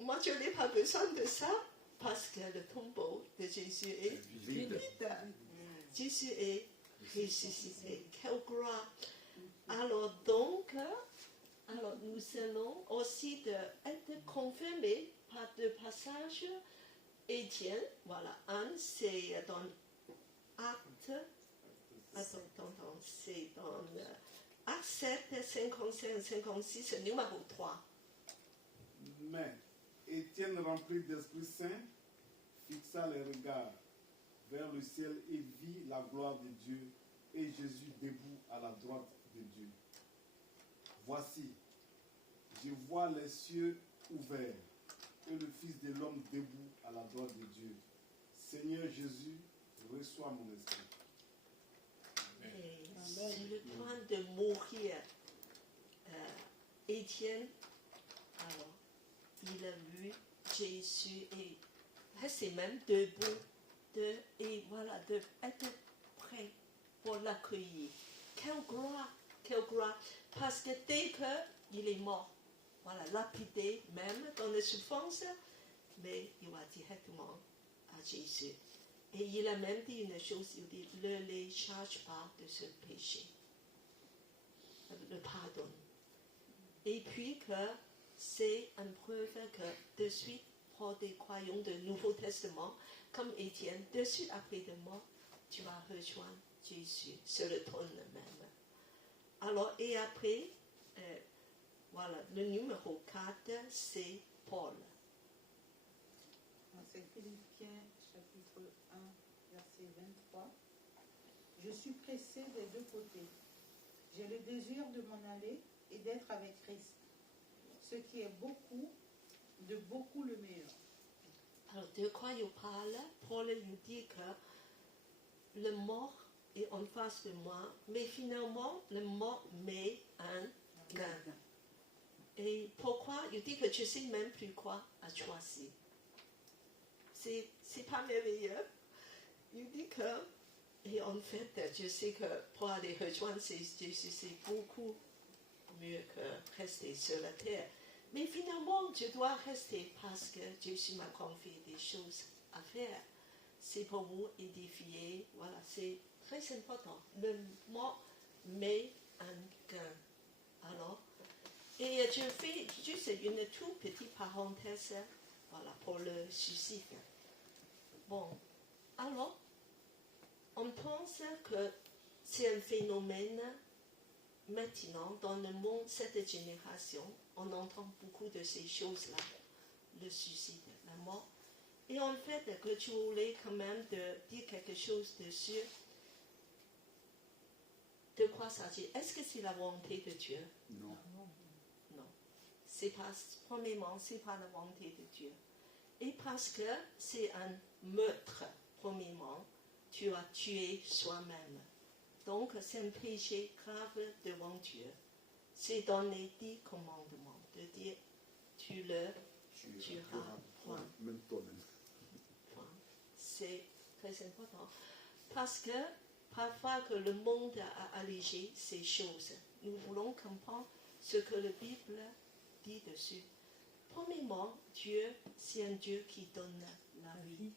moi je n'ai pas besoin de ça parce que le tombeau de Jésus est vide. Jésus est ressuscité. Quelle gloire. Alors donc, nous allons aussi être confirmés par deux passages. Étienne, voilà, un c'est dans Acte c'est dans Actes 7, 55, 56, numéro 3. Mais Étienne, rempli d'Esprit Saint, fixa les regards vers le ciel et vit la gloire de Dieu et Jésus debout à la droite de Dieu. Voici, je vois les cieux ouverts et le Fils de l'homme debout à la droite de Dieu. Seigneur Jésus, reçois mon esprit. Et sur le point de mourir, Étienne, alors, il a vu Jésus et resté même debout et voilà, d'être prêt pour l'accueillir. Quelle gloire, parce que dès qu'il est mort, voilà, lapidé même dans les souffrances, mais il va directement à Jésus. Et il a même dit une chose, il dit, ne les charge pas de ce péché. Le pardonne. Et puis que c'est une preuve que de suite, pour des croyants du Nouveau Testament, comme Étienne, de suite après de mort, tu vas rejoindre Jésus sur le trône même. Alors, et après, voilà, le numéro 4, c'est Paul. C'est Philippiens chapitre 1, verset 23. Je suis pressé des deux côtés. J'ai le désir de m'en aller et d'être avec Christ, ce qui est de beaucoup le meilleur. Alors, de quoi il parle? Paul lui dit que le mort est en face de moi, mais finalement, le mort met un gain. Et pourquoi? Il dit que je ne sais même plus quoi à choisir. C'est pas merveilleux. Il dit que, et en fait, je sais que pour aller rejoindre Jésus, c'est beaucoup mieux que rester sur la terre. Mais finalement, je dois rester parce que Jésus m'a confié des choses à faire. C'est pour vous édifier. Voilà, c'est très important. Le mot met un gain. Alors, et je fais juste une toute petite parenthèse, voilà, pour le suicide. Bon, alors, on pense que c'est un phénomène maintenant dans le monde, cette génération, on entend beaucoup de ces choses-là, le suicide, la mort. Et en fait, que tu voulais quand même dire quelque chose dessus, de quoi s'agit? Est-ce que c'est la volonté de Dieu? Non. Non. C'est pas, premièrement, c'est pas la volonté de Dieu. Et parce que c'est un meurtre, premièrement, tu as tué soi-même. Donc, c'est un péché grave devant Dieu. C'est dans les 10 commandements de dire, tu le tueras point. Même toi-même. C'est très important. Parce que, parfois que le monde a allégé ces choses, nous voulons comprendre ce que la Bible dit dessus. Premièrement, Dieu, c'est un Dieu qui donne la vie.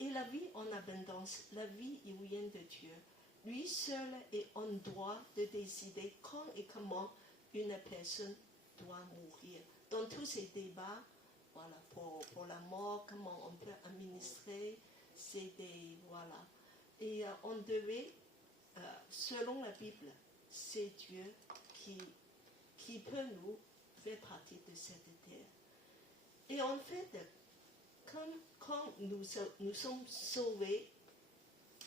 Et la vie en abondance, la vie, il vient de Dieu. Lui seul est en droit de décider quand et comment une personne doit mourir. Dans tous ces débats, voilà, pour la mort, comment on peut administrer, c'est des, voilà. Et on devait, selon la Bible, c'est Dieu qui peut nous faire partie de cette terre. Et en fait, quand nous sommes sauvés,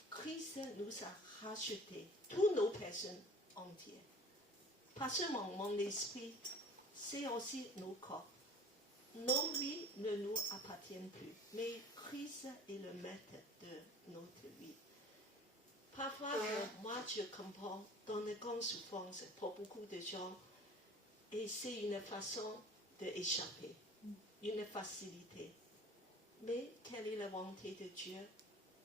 Christ nous a rachetés, toutes nos personnes entières. Pas seulement mon esprit, c'est aussi nos corps. Nos vies ne nous appartiennent plus, mais Christ est le maître de notre vie. Parfois, moi, je comprends dans les grandes souffrances pour beaucoup de gens, et c'est une façon d'échapper, une facilité. Mais quelle est la volonté de Dieu?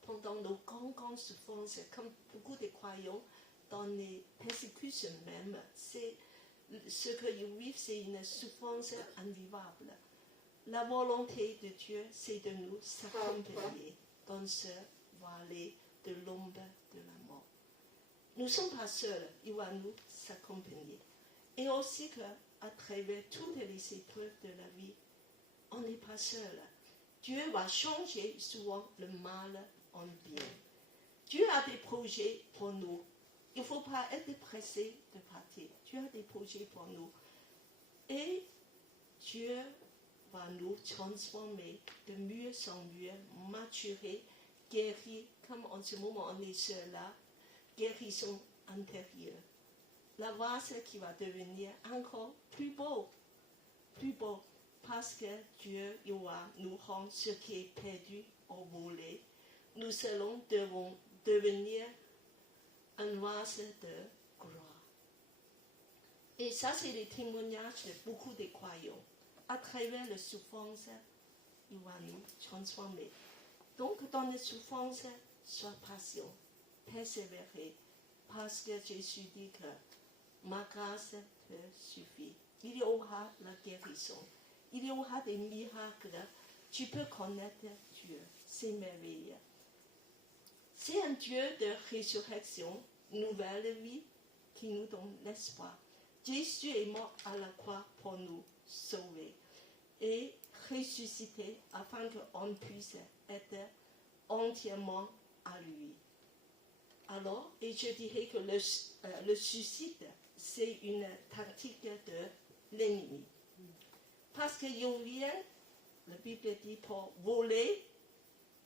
Pendant nos grandes souffrances, comme beaucoup de croyants, dans les persécutions même, c'est ce qu'ils vivent, c'est une souffrance invivable. La volonté de Dieu, c'est de nous accompagner dans ce vallée de l'ombre de la mort. Nous ne sommes pas seuls, il va nous accompagner. Et aussi qu'à travers toutes les épreuves de la vie, on n'est pas seul. Dieu va changer souvent le mal en bien. Dieu a des projets pour nous. Il faut pas être pressé de partir. Dieu a des projets pour nous. Et Dieu va nous transformer de mieux en mieux, maturer, guérir, comme en ce moment on est seul là, guérison intérieure. La vase qui va devenir encore plus beau, parce que Dieu il va nous rendre ce qui est perdu au volé. Nous devons devenir un vase de gloire. Et ça, c'est le témoignage de beaucoup de croyants. À travers la souffrance, il va nous transformer. Donc, dans la souffrance, sois patient, persévérer, parce que Jésus dit que ma grâce te suffit. Il y aura la guérison, il y aura des miracles. Tu peux connaître Dieu, c'est merveilleux. C'est un Dieu de résurrection, nouvelle vie, qui nous donne l'espoir. Jésus est mort à la croix pour nous sauver et ressuscité afin qu'on puisse être entièrement à lui. Alors, et je dirais que le suicide, c'est une tactique de l'ennemi. Parce qu'il vient, la Bible dit, pour voler,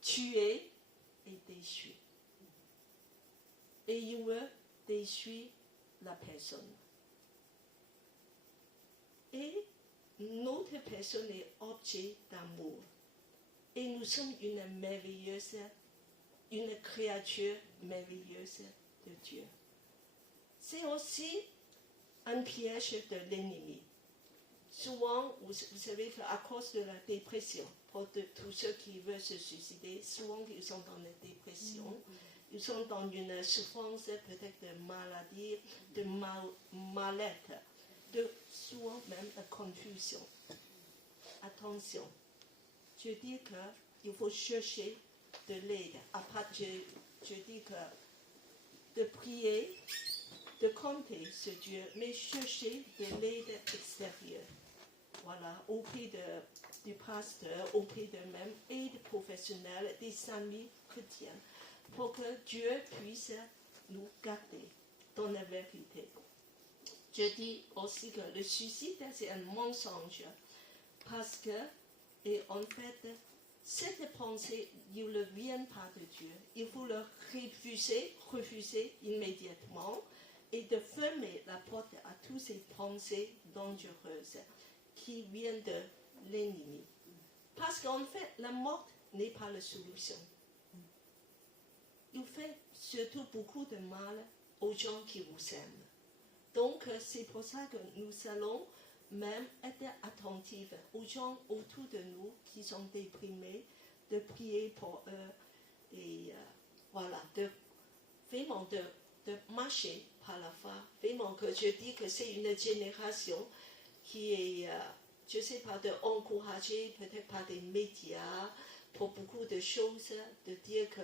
tuer et détruire. Et il veut détruire la personne. Et notre personne est objet d'amour. Et nous sommes une créature merveilleuse de Dieu. C'est aussi un piège de l'ennemi. Souvent, vous savez qu'à cause de la dépression, pour tous ceux qui veulent se suicider, souvent ils sont dans la dépression, ils sont dans une souffrance peut-être de maladie, de mal-être, de souvent même de confusion. Attention, je dis qu'il faut chercher de l'aide. Après, je dis que de prier, de compter sur Dieu, mais chercher de l'aide extérieure. Voilà, auprès du pasteur, auprès de même aide professionnelle, des amis chrétiens, pour que Dieu puisse nous garder dans la vérité. Je dis aussi que le suicide, c'est un mensonge, parce que, et en fait, cette pensée, il ne vient pas de Dieu. Il faut le refuser immédiatement et de fermer la porte à toutes ces pensées dangereuses qui viennent de l'ennemi. Parce qu'en fait, la mort n'est pas la solution. Il fait surtout beaucoup de mal aux gens qui vous aiment. Donc, c'est pour ça que nous allons même être attentifs aux gens autour de nous qui sont déprimés, de prier pour eux et voilà, vraiment de marcher par la foi. Vraiment que je dis que c'est une génération qui est, je ne sais pas, d'encourager peut-être par des médias pour beaucoup de choses, de dire que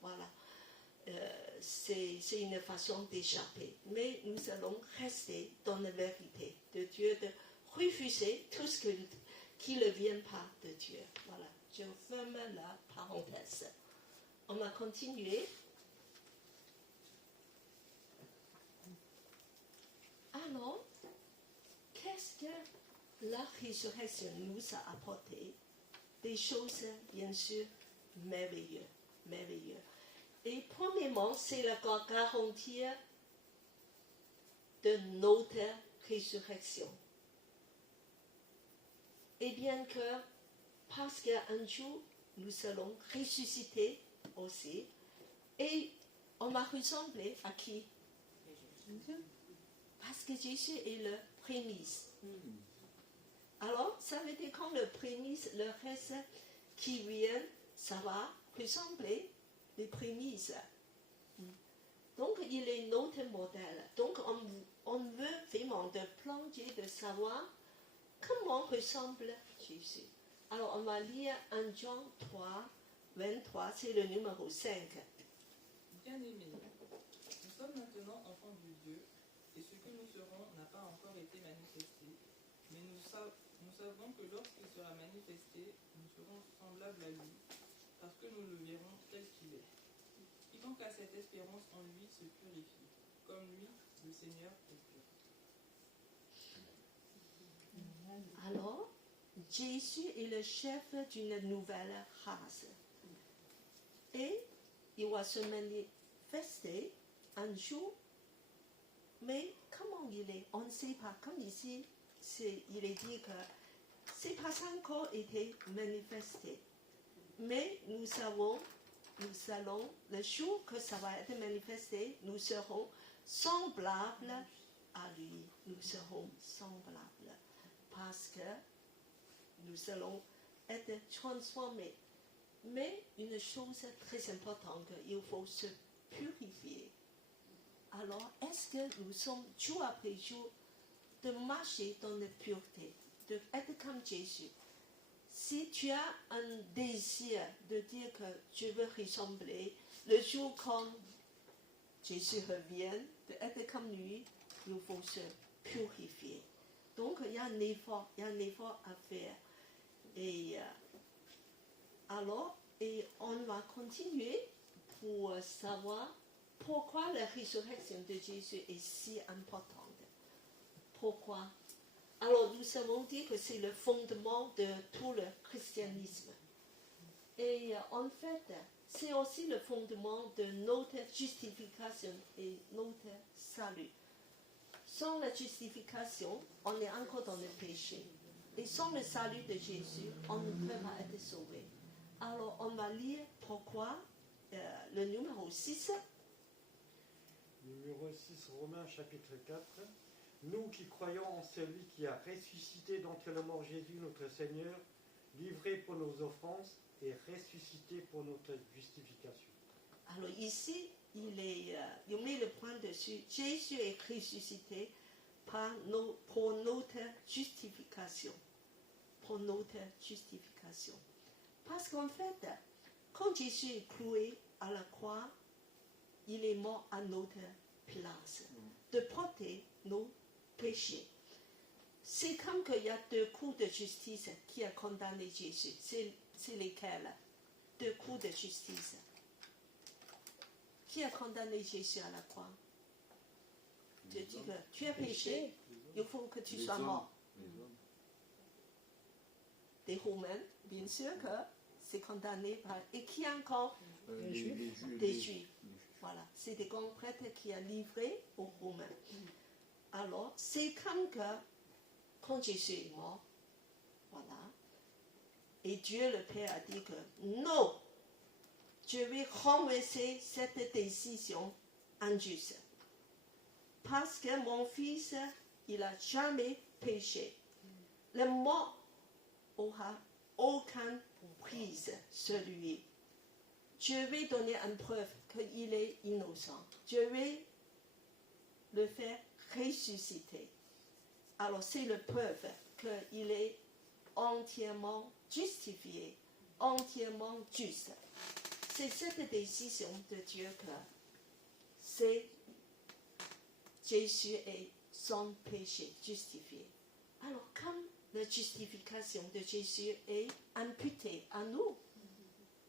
voilà, c'est une façon d'échapper. Mais nous allons rester dans la vérité de Dieu, de refuser tout ce qui ne vient pas de Dieu. Voilà, je ferme la parenthèse. On va continuer. Alors, qu'est-ce que la résurrection nous a apporté? Des choses, bien sûr, merveilleuses. Et premièrement, c'est la garantie de notre résurrection. Et bien que, parce qu'un jour, nous allons ressusciter aussi, et on va ressembler à qui? Parce que Jésus est le prémisse. Alors, ça veut dire quand le prémisse, le reste qui vient, ça va ressembler les prémices. Donc, il est notre modèle. Donc, on veut vraiment de plonger, de savoir comment ressemble Jésus. Alors, on va lire 1 Jean 3, 23, c'est le numéro 5. Bien-aimés, nous sommes maintenant enfants de Dieu, et ce que nous serons n'a pas encore été manifesté. Mais nous savons que lorsqu'il sera manifesté, nous serons semblables à lui, parce que nous le verrons tel qu'il est. Quiconque a cette espérance en lui se purifie, comme Le Seigneur est pur. Alors, Jésus est le chef d'une nouvelle race. Et il va se manifester un jour. Mais comment il est, on ne sait pas. Comme ici, il est dit que ce n'est pas encore été manifesté. Mais nous allons, le jour que ça va être manifesté, nous serons semblables à lui. Nous serons semblables. Parce que nous allons être transformés. Mais une chose très importante, il faut se purifier. Alors, est-ce que nous sommes jour après jour de marcher dans la pureté, d'être comme Jésus? Si tu as un désir de dire que je veux ressembler, le jour quand Jésus revient, d'être comme lui, il faut se purifier. Donc, il y a un effort à faire. Et alors, on va continuer pour savoir pourquoi la résurrection de Jésus est si importante. Pourquoi? Alors, nous avons dit que c'est le fondement de tout le christianisme. Et en fait, c'est aussi le fondement de notre justification et notre salut. Sans la justification, on est encore dans le péché. Et sans le salut de Jésus, on ne peut pas être sauvé. Alors, on va lire pourquoi le numéro 6. Numéro 6, Romains chapitre 4. Nous qui croyons en celui qui a ressuscité d'entre les morts Jésus notre Seigneur, livré pour nos offenses et ressuscité pour notre justification. Alors ici, il met le point dessus. Jésus est ressuscité pour notre justification. Pour notre justification. Parce qu'en fait, quand Jésus est cloué à la croix, il est mort à notre place, de porter nos péchés. C'est comme qu'il y a deux coups de justice qui a condamné Jésus. C'est lesquels? Deux coups de justice. Qui a condamné Jésus à la croix? Dieu dit que tu as péché, il faut que tu sois mort. Des Romains, bien sûr que c'est condamné par... Et qui encore? Des Juifs. Voilà, c'est des grands prêtres qui a livré aux Romains. Alors, c'est comme que quand Jésus est mort, voilà, et Dieu le Père a dit que non, je vais renverser cette décision injuste. Parce que mon fils, il n'a jamais péché. Le mort aura aucune prise sur lui. Je vais donner une preuve qu'il est innocent. Je vais le faire ressusciter. Alors c'est la preuve qu'il est entièrement justifié, entièrement juste. C'est cette décision de Dieu que c'est Jésus est sans péché justifié. Alors comme la justification de Jésus est imputée à nous,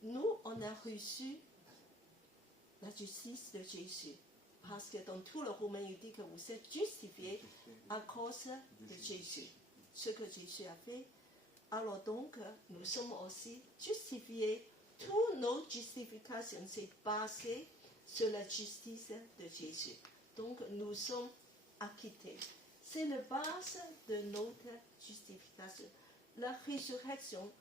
nous, on a reçu la justice de Jésus. Parce que dans tout le Romain, il dit que vous êtes justifiés à cause de Jésus. Ce que Jésus a fait. Alors donc, nous sommes aussi justifiés. Toutes nos justifications, c'est basé sur la justice de Jésus. Donc, nous sommes acquittés. C'est la base de notre justification. La résurrection,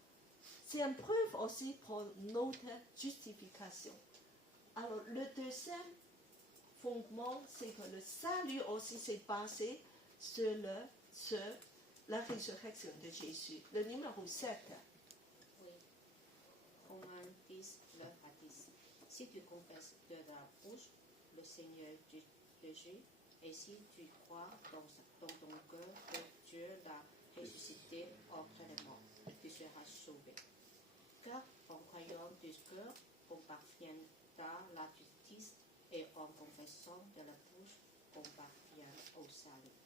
c'est une preuve aussi pour notre justification. Alors, le deuxième fondement, c'est que le salut aussi s'est basé sur la résurrection de Jésus. Le numéro 7. Oui. Romains 10, 9 à 10. Si tu confesses de ta bouche le Seigneur Jésus, et si tu crois dans ton cœur que Dieu l'a ressuscité entre les morts, tu seras sauvé. Car en croyant du cœur, on parvient à la justice, et en confessant de la bouche, on parvient au salut.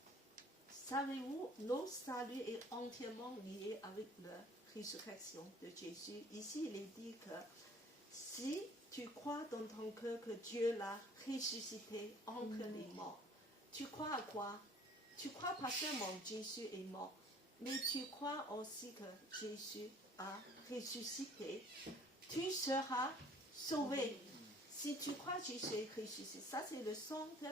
Savez-vous, notre salut est entièrement lié avec la résurrection de Jésus. Ici, il est dit que si tu crois dans ton cœur que Dieu l'a ressuscité entre les morts, tu crois à quoi? Tu crois pas seulement que Jésus est mort, mais tu crois aussi que Jésus a ressuscité. Tu seras sauvé. Si tu crois que Jésus est ressuscité, ça c'est le centre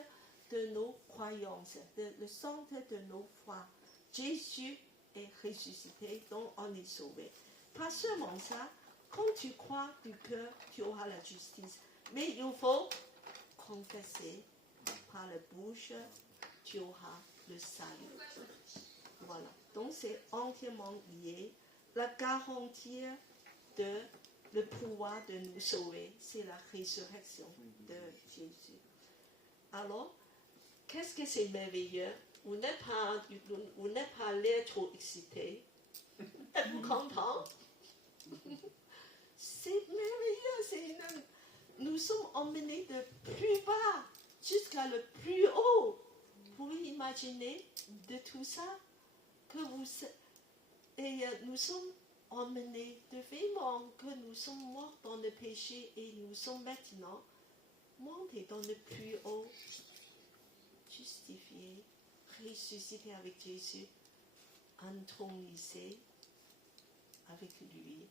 de nos croyances, le centre de nos foi. Jésus est ressuscité, donc on est sauvé. Pas seulement ça, quand tu crois du cœur, tu auras la justice. Mais il faut confesser par la bouche, tu auras le salut. Voilà. Donc c'est entièrement lié. La garantie de le pouvoir de nous sauver, c'est la résurrection de Jésus. Alors, qu'est-ce que c'est merveilleux? Vous n'êtes pas l'air trop excité. Êtes-vous content? C'est merveilleux. Nous sommes emmenés de plus bas jusqu'à le plus haut. Vous pouvez imaginer de tout ça que nous sommes emmenés de vraiment que nous sommes morts dans le péché et nous sommes maintenant montés dans le plus haut, justifiés, ressuscités avec Jésus, intronisés avec lui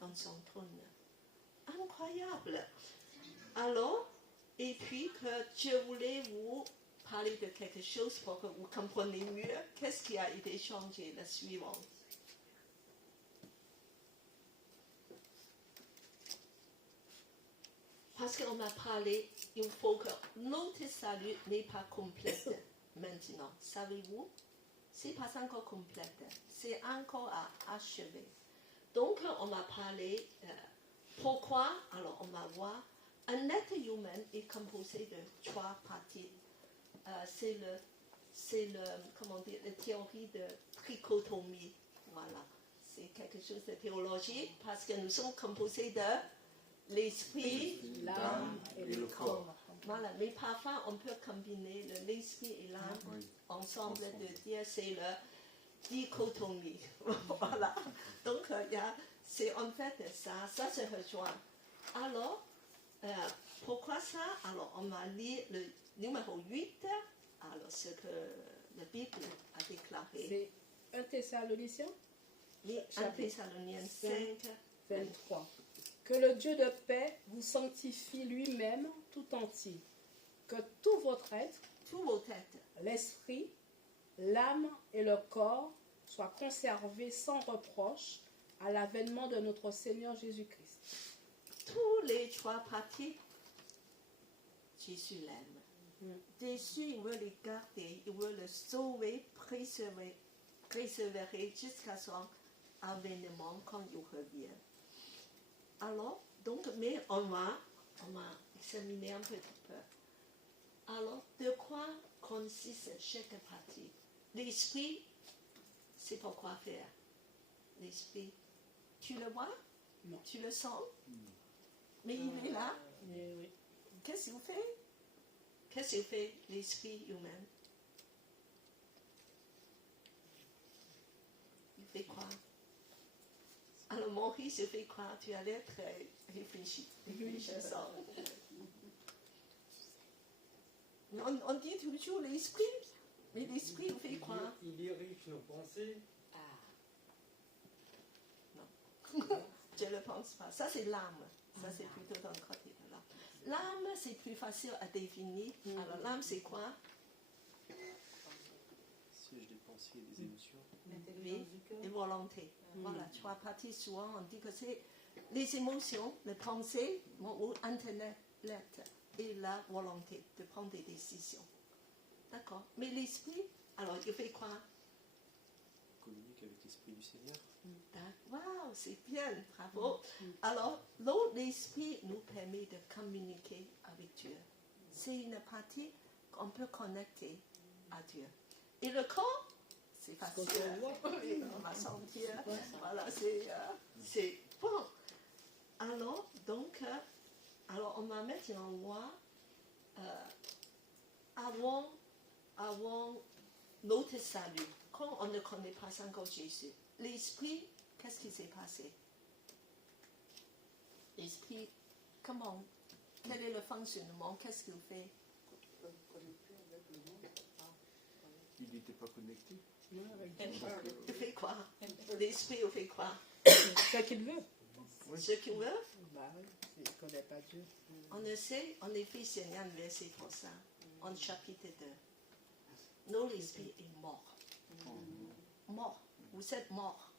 dans son trône. Incroyable. Alors, et puis que je voulais vous parler de quelque chose pour que vous compreniez mieux qu'est-ce qui a été changé, la suivante. Parce qu'on a parlé, il faut que notre salut n'est pas complète maintenant. Savez-vous? C'est pas encore complète. C'est encore à achever. Donc, on va parler pourquoi. Alors, on va voir. Un être humain est composé de 3 parties. C'est comment dire, la théorie de trichotomie. Voilà. C'est quelque chose de théologique parce que nous sommes composés de l'esprit, l'âme et le corps. Voilà. Mais parfois, on peut combiner l'esprit et l'âme ensemble de dire c'est le dichotomie. Voilà. Donc, c'est en fait ça se rejoint. Alors, pourquoi ça? Alors, on va lire le numéro 8, alors ce que la Bible a déclaré. C'est 1 Thessaloniciens? Oui, 1 Thessaloniciens 5, 23. Que le Dieu de paix vous sanctifie lui-même tout entier. Que tout votre être, l'esprit, l'âme et le corps soient conservés sans reproche à l'avènement de notre Seigneur Jésus-Christ. Tous les 3 parties, Jésus l'aime. Jésus, il veut les garder, il veut le sauver, préserver jusqu'à son avènement quand il revient. Alors, donc, mais on va examiner un petit peu. Alors, de quoi consiste chaque partie? L'esprit, c'est pour quoi faire? L'esprit, tu le vois? Non. Tu le sens? Mais il est là. Oui. Qu'est-ce qu'il fait? Qu'est-ce qu'il fait, l'esprit humain? Il fait quoi? Alors, Maurice, il fait quoi? Tu as l'air très réfléchissant. On dit toujours l'esprit, mais l'esprit, il fait quoi? Il dirige nos pensées. Non. Je ne le pense pas. Ça, c'est l'âme. Ça, c'est plutôt dans le côté de l'âme. L'âme, c'est plus facile à définir. Alors, l'âme, c'est quoi? Siège des pensées et des émotions. Oui, et volonté. Voilà, 3 parties. Souvent, on dit que c'est les émotions, les pensées, ou intellect, et la volonté de prendre des décisions. D'accord. Mais l'esprit, alors, il fait quoi? Communique avec l'esprit du Seigneur. Waouh, c'est bien, bravo. Alors, l'esprit nous permet de communiquer avec Dieu. C'est une partie qu'on peut connecter à Dieu. Et le corps, c'est facile. On va sentir. Voilà, c'est bon. Alors, donc, on va maintenant voir avant notre salut, quand on ne connaît pas encore Jésus, l'esprit, qu'est-ce qui s'est passé? L'esprit, comment? Quel est le fonctionnement? Qu'est-ce qu'il fait? Il n'était pas connecté. Il fait quoi? L'esprit, il fait quoi? Ce qu'il veut. Ce qu'il veut? Bah oui, il ne connaît pas Dieu. On le sait, en Éphésiens, il y a un verset pour ça, en chapitre 2. Notre esprit est mort. Mort. Vous êtes mort.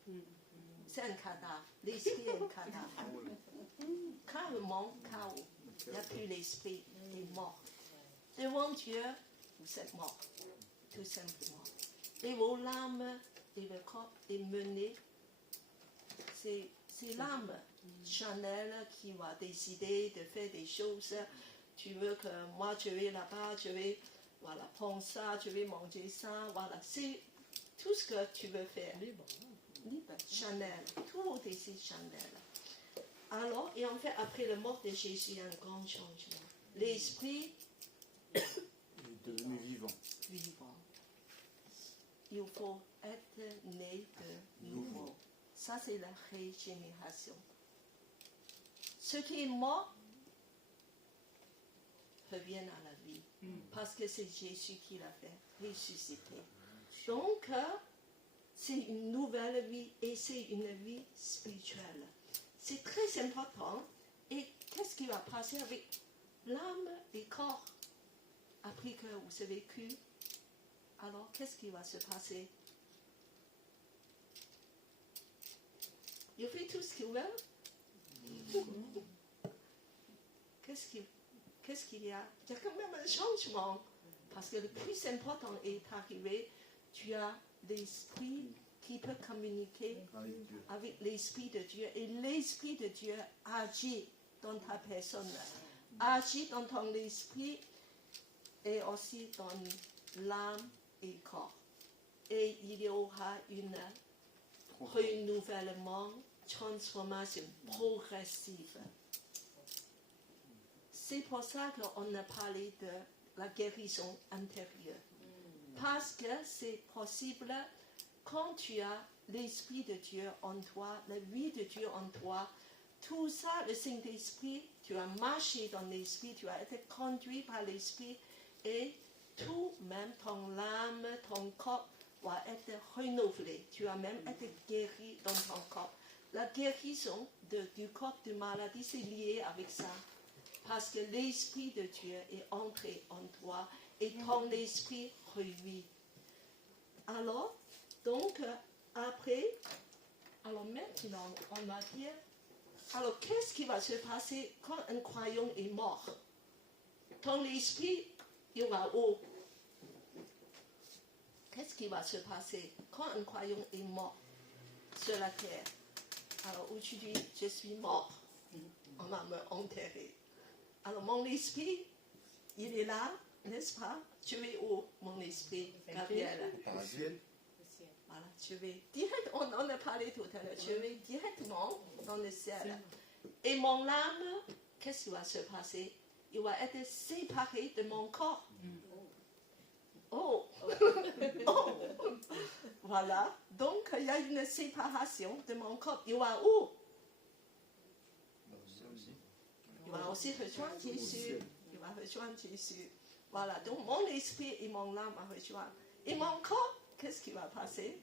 C'est un cadavre. L'esprit est un cadavre. Carrément, chaos. Il n'y a plus l'esprit. Il est mort. Devant Dieu, vous êtes mort. Tout simplement. Et vos larmes et le corps est mené. C'est l'âme charnelle qui va décider de faire des choses. Tu veux que moi je vais là-bas, je vais prendre ça, je vais manger ça. Voilà, c'est tout ce que tu veux faire. Libre, charnel, tout décide charnel. Alors, et en fait, après la mort de Jésus, il y a un grand changement. L'esprit est devenu vivant. Il faut être né de nouveau. Ça, c'est la régénération. Ce qui est mort revient à la vie. Parce que c'est Jésus qui l'a fait ressusciter. Donc, c'est une nouvelle vie et c'est une vie spirituelle. C'est très important. Et qu'est-ce qui va passer avec l'âme et le corps après que vous avez vécu? Alors, qu'est-ce qui va se passer? Il fait tout ce qu'il veut. Qu'est-ce qu'il y a? Il y a quand même un changement. Parce que le plus important est arrivé. Tu as l'esprit qui peut communiquer avec l'esprit de Dieu. Et l'esprit de Dieu agit dans ta personne. Agit dans ton esprit et aussi dans l'âme et le corps. Et il y aura une renouvellement, transformation progressive. C'est pour ça qu'on a parlé de la guérison intérieure. Parce que c'est possible quand tu as l'Esprit de Dieu en toi, la vie de Dieu en toi, tout ça, le Saint-Esprit, tu as marché dans l'Esprit, tu as été conduit par l'Esprit et tout, même ton âme, ton corps, va être renouvelé. Tu vas même être guéri dans ton corps. La guérison du corps de maladie, c'est lié avec ça. Parce que l'Esprit de Dieu est entré en toi et ton esprit revit. Alors, donc, après, alors maintenant, on va dire, alors qu'est-ce qui va se passer quand un croyant est mort? Ton esprit, il va où? Qu'est-ce qui va se passer quand un croyant est mort sur la terre? Alors aujourd'hui, je suis mort. On va m'enterrer. Alors mon esprit, il est là, n'est-ce pas? Tu es où, mon esprit, Gabriel? Voilà, tu vais direct, on en a parlé tout à l'heure, tu vais directement dans le ciel. Et mon âme, qu'est-ce qui va se passer? Il va être séparé de mon corps. Oh, voilà. Donc, il y a une séparation de mon corps. Il va où? Il va aussi rejoindre Jésus. Il va rejoindre Jésus. Voilà. Donc, mon esprit et mon âme vont rejoindre. Et mon corps, qu'est-ce qui va passer?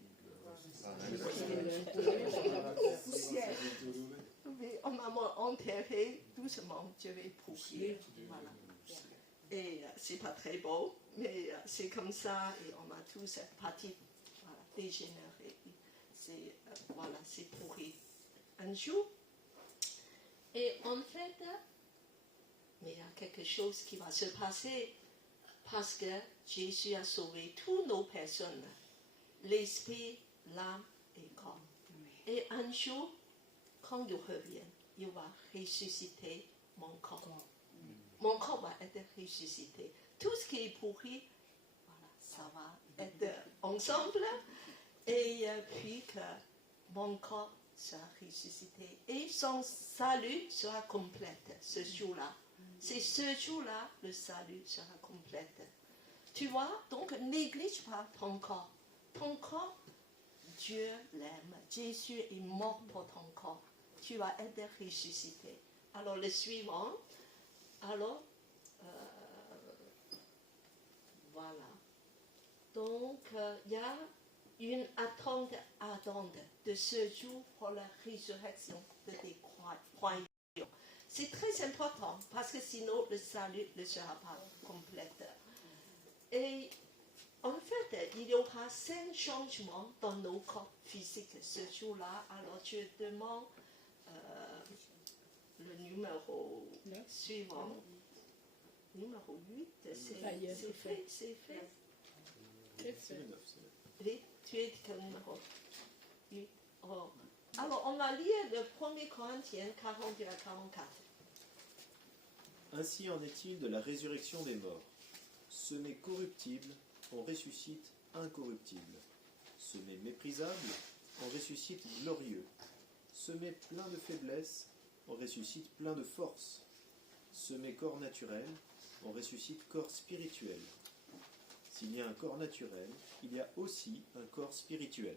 Mais on m'a enterré doucement. Je vais pourrir. Voilà. Et c'est pas très beau, mais c'est comme ça, et on a tous cette partie dégénérée. Voilà, c'est pourri. Un jour, et en fait, mais il y a quelque chose qui va se passer, parce que Jésus a sauvé toutes nos personnes, l'esprit, l'âme et le corps. Et un jour, quand il revient, il va ressusciter mon corps. Mon corps va être ressuscité. Tout ce qui est pourri, voilà, ça va être ensemble. Et puis que mon corps sera ressuscité. Et son salut sera complète ce jour-là. C'est ce jour-là, le salut sera complète. Tu vois, donc néglige pas ton corps. Ton corps, Dieu l'aime. Jésus est mort pour ton corps. Tu vas être ressuscité. Alors le suivant. Alors, voilà. Donc, il y a une attente ardente de ce jour pour la résurrection de tes croyants. C'est très important parce que sinon le salut ne sera pas complet. Et en fait, il y aura 5 changements dans nos corps physiques ce jour-là. Alors, je demande le numéro suivant. Numéro 8, c'est fait. C'est le 9. Oui, tu es quel numéro 8. Oh. Alors, on va lire le 1er Corinthiens 42 à 44. Ainsi en est-il de la résurrection des morts. Semé corruptible, on ressuscite incorruptible. Semé méprisable, on ressuscite glorieux. Semé plein de faiblesse, on ressuscite plein de force. Semé corps naturel, on ressuscite corps spirituel. S'il y a un corps naturel, il y a aussi un corps spirituel.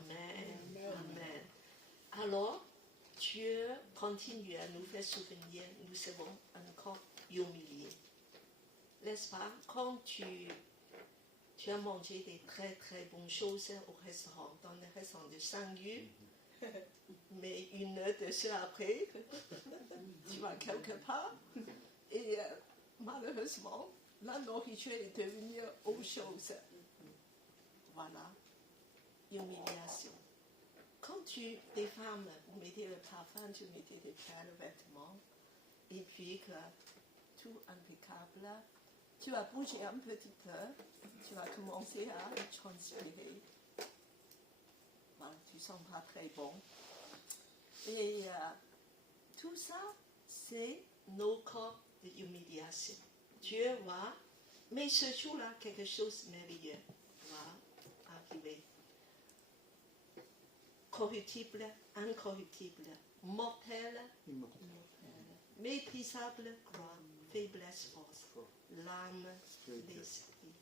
Amen. Amen. Alors, Dieu continue à nous faire souvenir, nous serons encore humiliés. N'est-ce pas? Quand tu as mangé des très très bonnes choses au restaurant, dans le restaurant de Saint-Yu, mais une heure de ce après, tu vas quelque part et malheureusement, la nourriture est devenue autre chose. Voilà, humiliation. Quand des femmes, vous mettez le parfum, tu mettez des belles vêtements, et puis que tout impeccable, tu vas bouger un petit peu, tu vas commencer à transpirer. Voilà, tu ne sens pas très bon. Et tout ça, c'est nos corps de humiliation. Dieu va, mais ce jour-là, quelque chose de merveilleux va arriver. Corruptible, incorruptible, mortel, immortel, méprisable, croix, faiblesse, force, l'âme, l'esprit.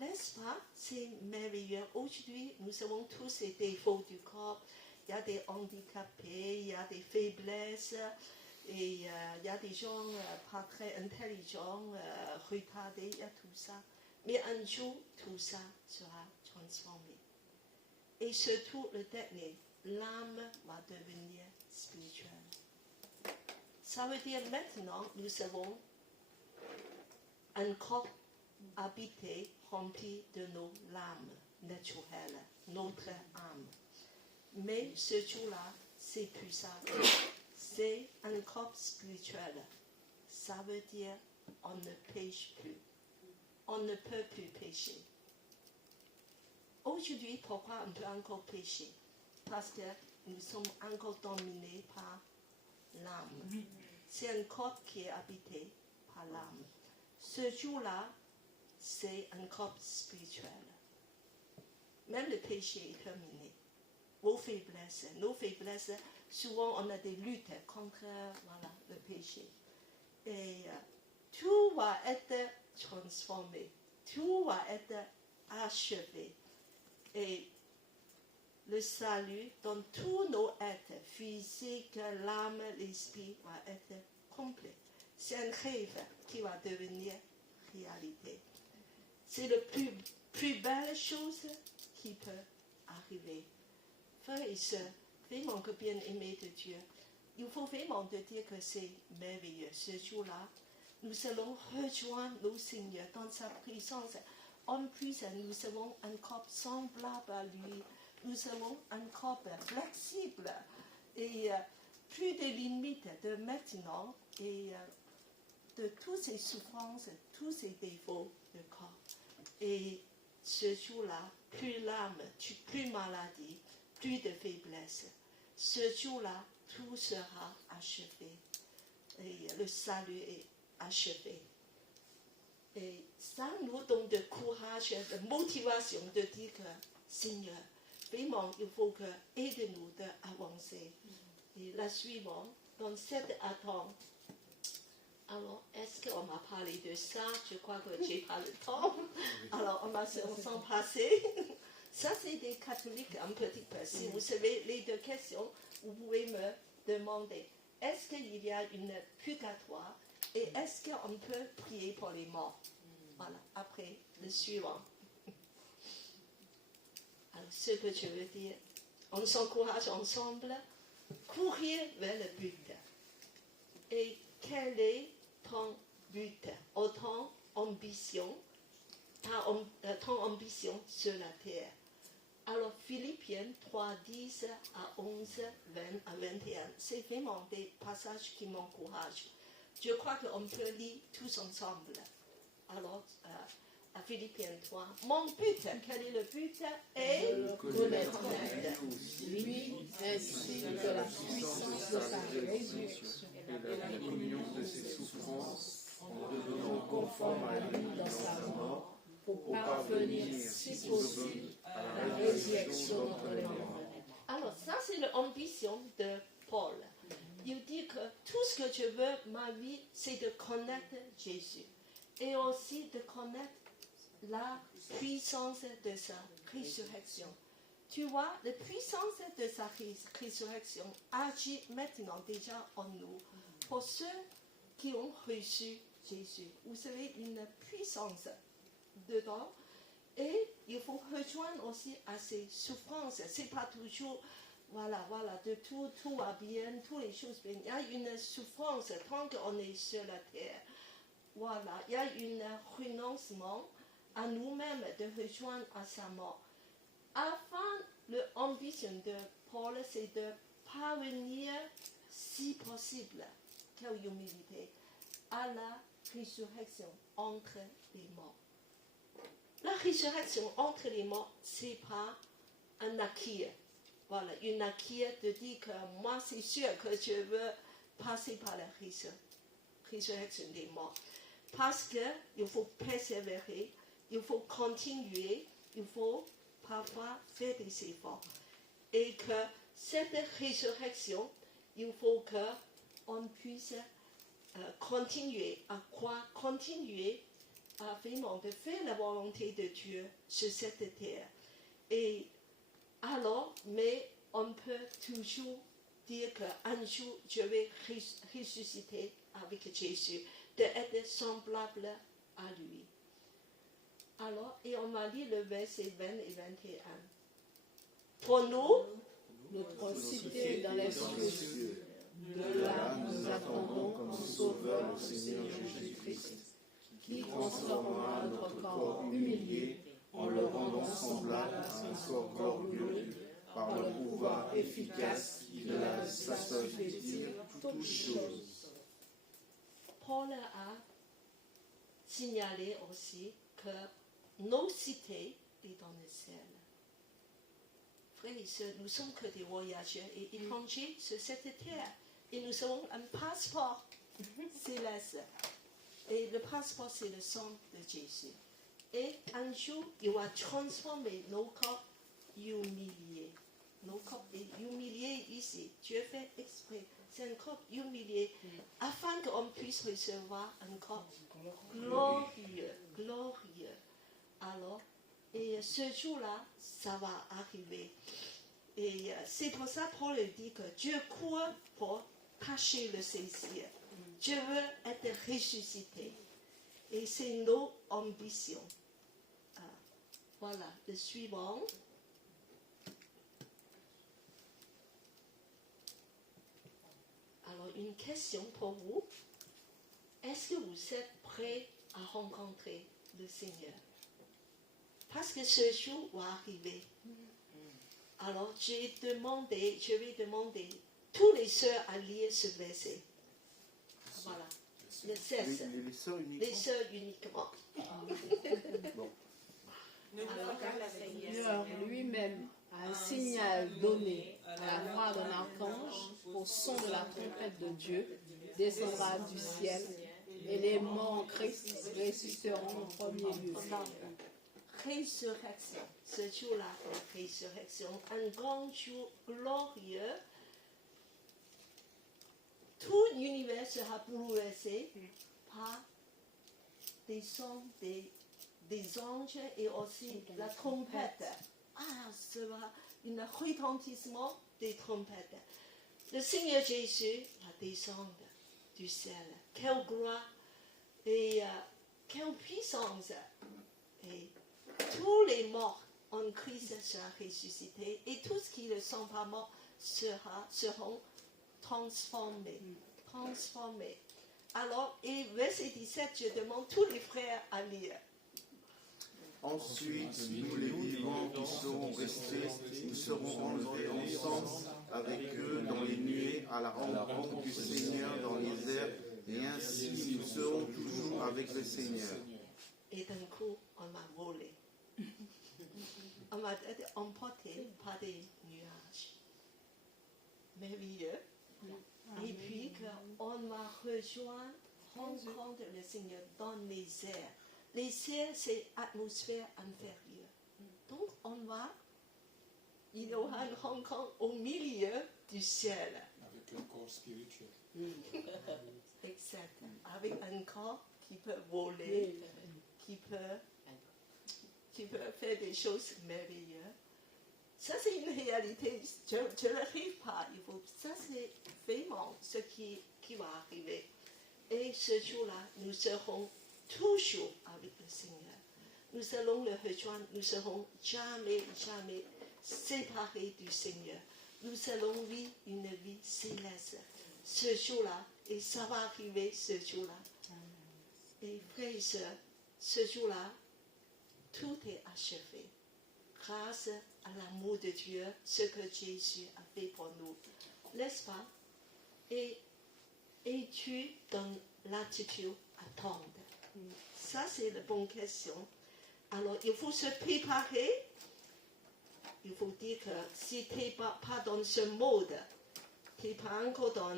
N'est-ce pas? C'est merveilleux. Aujourd'hui, nous avons tous ces défauts du corps. Il y a des handicapés, il y a des faiblesses, et il y a des gens pas très intelligents, retardés, il y a tout ça. Mais un jour, tout ça sera transformé. Et surtout, le dernier, l'âme va devenir spirituelle. Ça veut dire maintenant, nous avons un corps habité, rempli de nos âmes naturelles, notre âme. Mais ce jour-là, c'est plus ça. C'est un corps spirituel. Ça veut dire on ne pêche plus. On ne peut plus pécher. Aujourd'hui, pourquoi on peut encore pécher? Parce que nous sommes encore dominés par l'âme. C'est un corps qui est habité par l'âme. Ce jour-là, c'est un corps spirituel. Même le péché est terminé. Nos faiblesses, souvent on a des luttes contre le péché. Et tout va être transformé. Tout va être achevé. Et le salut dans tous nos êtres, physique, l'âme, l'esprit, va être complet. C'est un rêve qui va devenir réalité. C'est la plus belle chose qui peut arriver. Frères et sœurs, vraiment que bien aimés de Dieu, il faut vraiment te dire que c'est merveilleux. Ce jour-là, nous allons rejoindre nos Seigneurs dans sa présence. En plus, nous avons un corps semblable à lui. Nous avons un corps flexible et plus de limites de maintenant et de toutes ces souffrances, tous ces défauts de corps. Et ce jour-là, plus l'âme, plus maladie, plus de faiblesse. Ce jour-là, tout sera achevé. Et le salut est achevé. Et ça nous donne de courage, de motivation de dire que, Seigneur, vraiment, il faut que aide-nous d'avancer. Et la suivante, dans cette attente, alors, est-ce qu'on m'a parlé de ça? Je crois que j'ai pas le temps. Alors, on va s'en passer. Ça, c'est des catholiques un petit peu. Si vous savez les deux questions, vous pouvez me demander, est-ce qu'il y a une purgatoire et est-ce qu'on peut prier pour les morts? Voilà, après, le suivant. Alors, ce que je veux dire, on s'encourage ensemble, courir vers le but. Et quel est ton but, ton ambition sur la terre? Alors, Philippiens 3, 10 à 11, 20 à 21, c'est vraiment des passages qui m'encouragent. Je crois qu'on peut lire tous ensemble. Alors, à Philippiens 3, mon but, quel est le but? Et connaître lui, ainsi que la puissance de sa résurrection et la communion de ses souffrances, en devenant conforme à lui dans sa mort, pour parvenir, si possible, à la résurrection d'entre les morts. Alors, ça, c'est l'ambition de Paul. Il dit que tout ce que je veux, ma vie, c'est de connaître Jésus. Et aussi de connaître la puissance de sa résurrection. Tu vois, la puissance de sa résurrection agit maintenant déjà en nous. Pour ceux qui ont reçu Jésus, vous avez une puissance dedans. Et il faut rejoindre aussi à ces souffrances. Ce n'est pas toujours, voilà, de tout va bien, toutes les choses bien. Il y a une souffrance tant qu'on est sur la terre. Voilà, il y a un renoncement à nous-mêmes de rejoindre à sa mort. Enfin, l'ambition de Paul, c'est de parvenir, si possible, quelle humilité, à la résurrection entre les morts. La résurrection entre les morts, ce n'est pas un acquis. Voilà, une acquis de dire que moi, c'est sûr que je veux passer par la résurrection des morts. Parce qu'il faut persévérer, il faut continuer, il faut parfois faire des efforts. Et que cette résurrection, il faut qu'on puisse continuer à croire, continuer à vraiment de faire la volonté de Dieu sur cette terre. Et alors, mais on peut toujours dire qu'un jour, je vais ressusciter avec Jésus, d'être semblable à lui. Alors, et on m'a dit le verset 20 et 21. Pour nous, notre cité dans les cieux, de là nous attendons comme sauveur le Seigneur Jésus-Christ, qui transformera notre corps humilié en le rendant semblable à un corps glorieux par le pouvoir efficace qui de la satisfaire toutes choses. Paul a signalé aussi que nos cités sont dans le ciel. Frères et sœurs, nous sommes que des voyageurs et étrangers sur cette terre. Et nous avons un passeport céleste. Et le passeport, c'est le sang de Jésus. Et un jour, il va transformer nos corps humiliés. Nos corps humiliés ici. Dieu fait exprès. C'est un corps humilié afin qu'on puisse recevoir un corps glorieux. Alors, et ce jour-là, ça va arriver. Et c'est pour ça que Paul dit que Dieu court pour tâcher le saisir. Dieu veut être ressuscité. Et c'est nos ambitions. Voilà, le suivant. Alors, une question pour vous. Est-ce que vous êtes prêts à rencontrer le Seigneur? Parce que ce jour va arriver. Alors, je vais demander tous les sœurs à lire ce verset. Voilà. Le 16. Les sœurs uniquement. Bon. Alors, le Seigneur lui-même a un signal donné à la voix d'un archange au son de la trompette de Dieu, descendra du ciel, et les morts en Christ ressusciteront en premier lieu. Résurrection. Ce jour-là, la résurrection, un grand jour glorieux. Tout l'univers sera bouleversé par des sons des anges et aussi la trompette. Ce sera un retentissement des trompettes. Le Seigneur Jésus va descendre du ciel. Quelle gloire! Et quelle puissance. Et tous les morts en Christ seront ressuscités et tout ce qui ne sont pas morts seront transformés. Alors, et verset 17, je demande tous les frères à lire. Ensuite, nous les vivants qui serons restés, nous serons enlevés ensemble avec eux dans les nuées à la rencontre du Seigneur dans les airs, et ainsi nous serons toujours avec le Seigneur. Et d'un coup, on m'a volé. On m'a été emporté par des nuages. Merveilleux. Et puis, on m'a rejoint, rencontre le Seigneur dans les airs. Les airs, c'est l'atmosphère inférieure. Donc, on va, il y aura une rencontre au milieu du ciel. Avec un corps spirituel. Exact. Avec un corps qui peut voler, qui peut faire des choses merveilleuses. Ça, c'est une réalité. Je ne rêve pas. Ça, c'est vraiment ce qui va arriver. Et ce jour-là, nous serons toujours avec le Seigneur. Nous allons le rejoindre. Nous ne serons jamais séparés du Seigneur. Nous allons vivre une vie céleste. Ce jour-là, et ça va arriver ce jour-là. Et frères et sœurs, ce jour-là, tout est achevé. Grâce à l'amour de Dieu, ce que Jésus a fait pour nous. N'est-ce pas? Et es-tu dans l'attitude attendre? Ça, c'est la bonne question. Alors, il faut se préparer. Il faut dire que si tu n'es pas dans ce mode, tu n'es pas encore dans...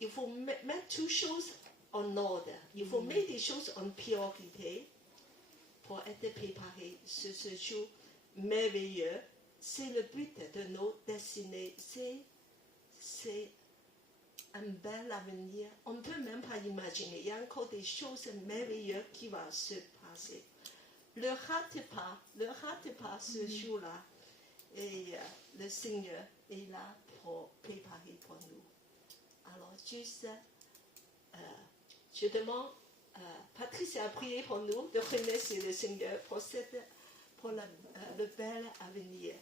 il faut mettre toutes choses en ordre. Il faut mettre des choses en priorité pour être préparé sur ce jour merveilleux. C'est le but de nos destinées. C'est un bel avenir. On ne peut même pas imaginer. Il y a encore des choses merveilleuses qui vont se passer. Ne rate pas ce jour-là. Et le Seigneur est là pour préparer pour nous. Alors, juste, je demande, Patricia a prié pour nous de remercier le Seigneur pour le bel avenir.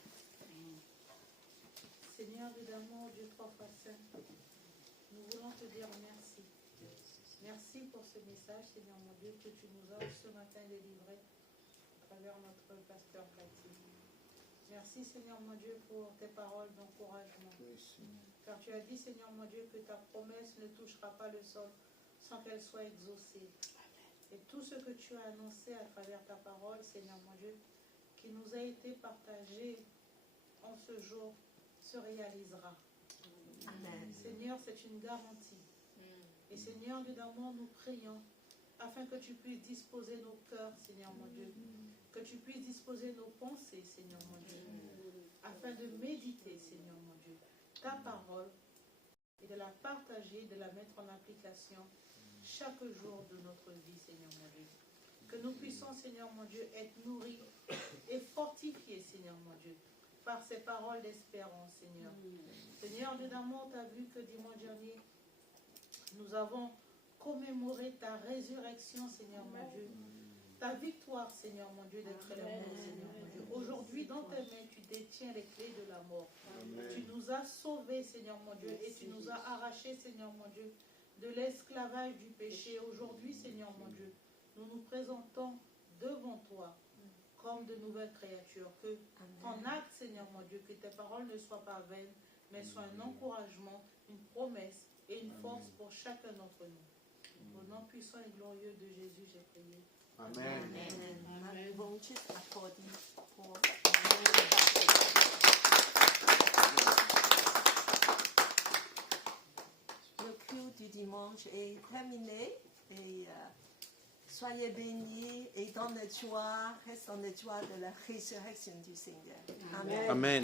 Seigneur d'amour, Dieu trois fois saint, nous voulons te dire merci. Merci pour ce message, Seigneur mon Dieu, que tu nous as ce matin délivré à travers notre pasteur Cathy. Merci, Seigneur mon Dieu, pour tes paroles d'encouragement. Car tu as dit, Seigneur mon Dieu, que ta promesse ne touchera pas le sol sans qu'elle soit exaucée. Et tout ce que tu as annoncé à travers ta parole, Seigneur mon Dieu, qui nous a été partagé en ce jour, se réalisera. Amen. Seigneur, c'est une garantie. Et Seigneur, Dieu d'amour, nous prions afin que tu puisses disposer nos cœurs, Seigneur mon Dieu, que tu puisses disposer nos pensées, Seigneur mon Dieu, afin de méditer, Seigneur mon Dieu, ta parole et de la partager, de la mettre en application chaque jour de notre vie, Seigneur mon Dieu. Que nous puissions, Seigneur mon Dieu, être nourris et fortifiés, Seigneur mon Dieu, par ces paroles d'espérance, Seigneur. Seigneur, Dieu d'amour, tu as vu que dimanche dernier, nous avons commémoré ta résurrection, Seigneur mon Dieu. Ta victoire, Seigneur mon Dieu, d'être l'amour, Seigneur mon Dieu. Aujourd'hui, dans tes mains, tu détiens les clés de la mort. Amen. Tu nous as sauvés, Seigneur mon Dieu, et tu nous as arrachés, Seigneur mon Dieu, de l'esclavage du péché. Aujourd'hui, Seigneur mon Dieu, nous nous présentons devant toi comme de nouvelles créatures. Que ton acte, Seigneur mon Dieu, que tes paroles ne soient pas vaines, mais soient un encouragement, une promesse et une force pour chacun d'entre nous. Au nom puissant et glorieux de Jésus, j'ai prié. Amen. Amen. Nous allons juste applaudir pour le culte du dimanche est terminé et soyez bénis et dans la joie, reste dans la joie de la résurrection du Seigneur. Amen. Amen.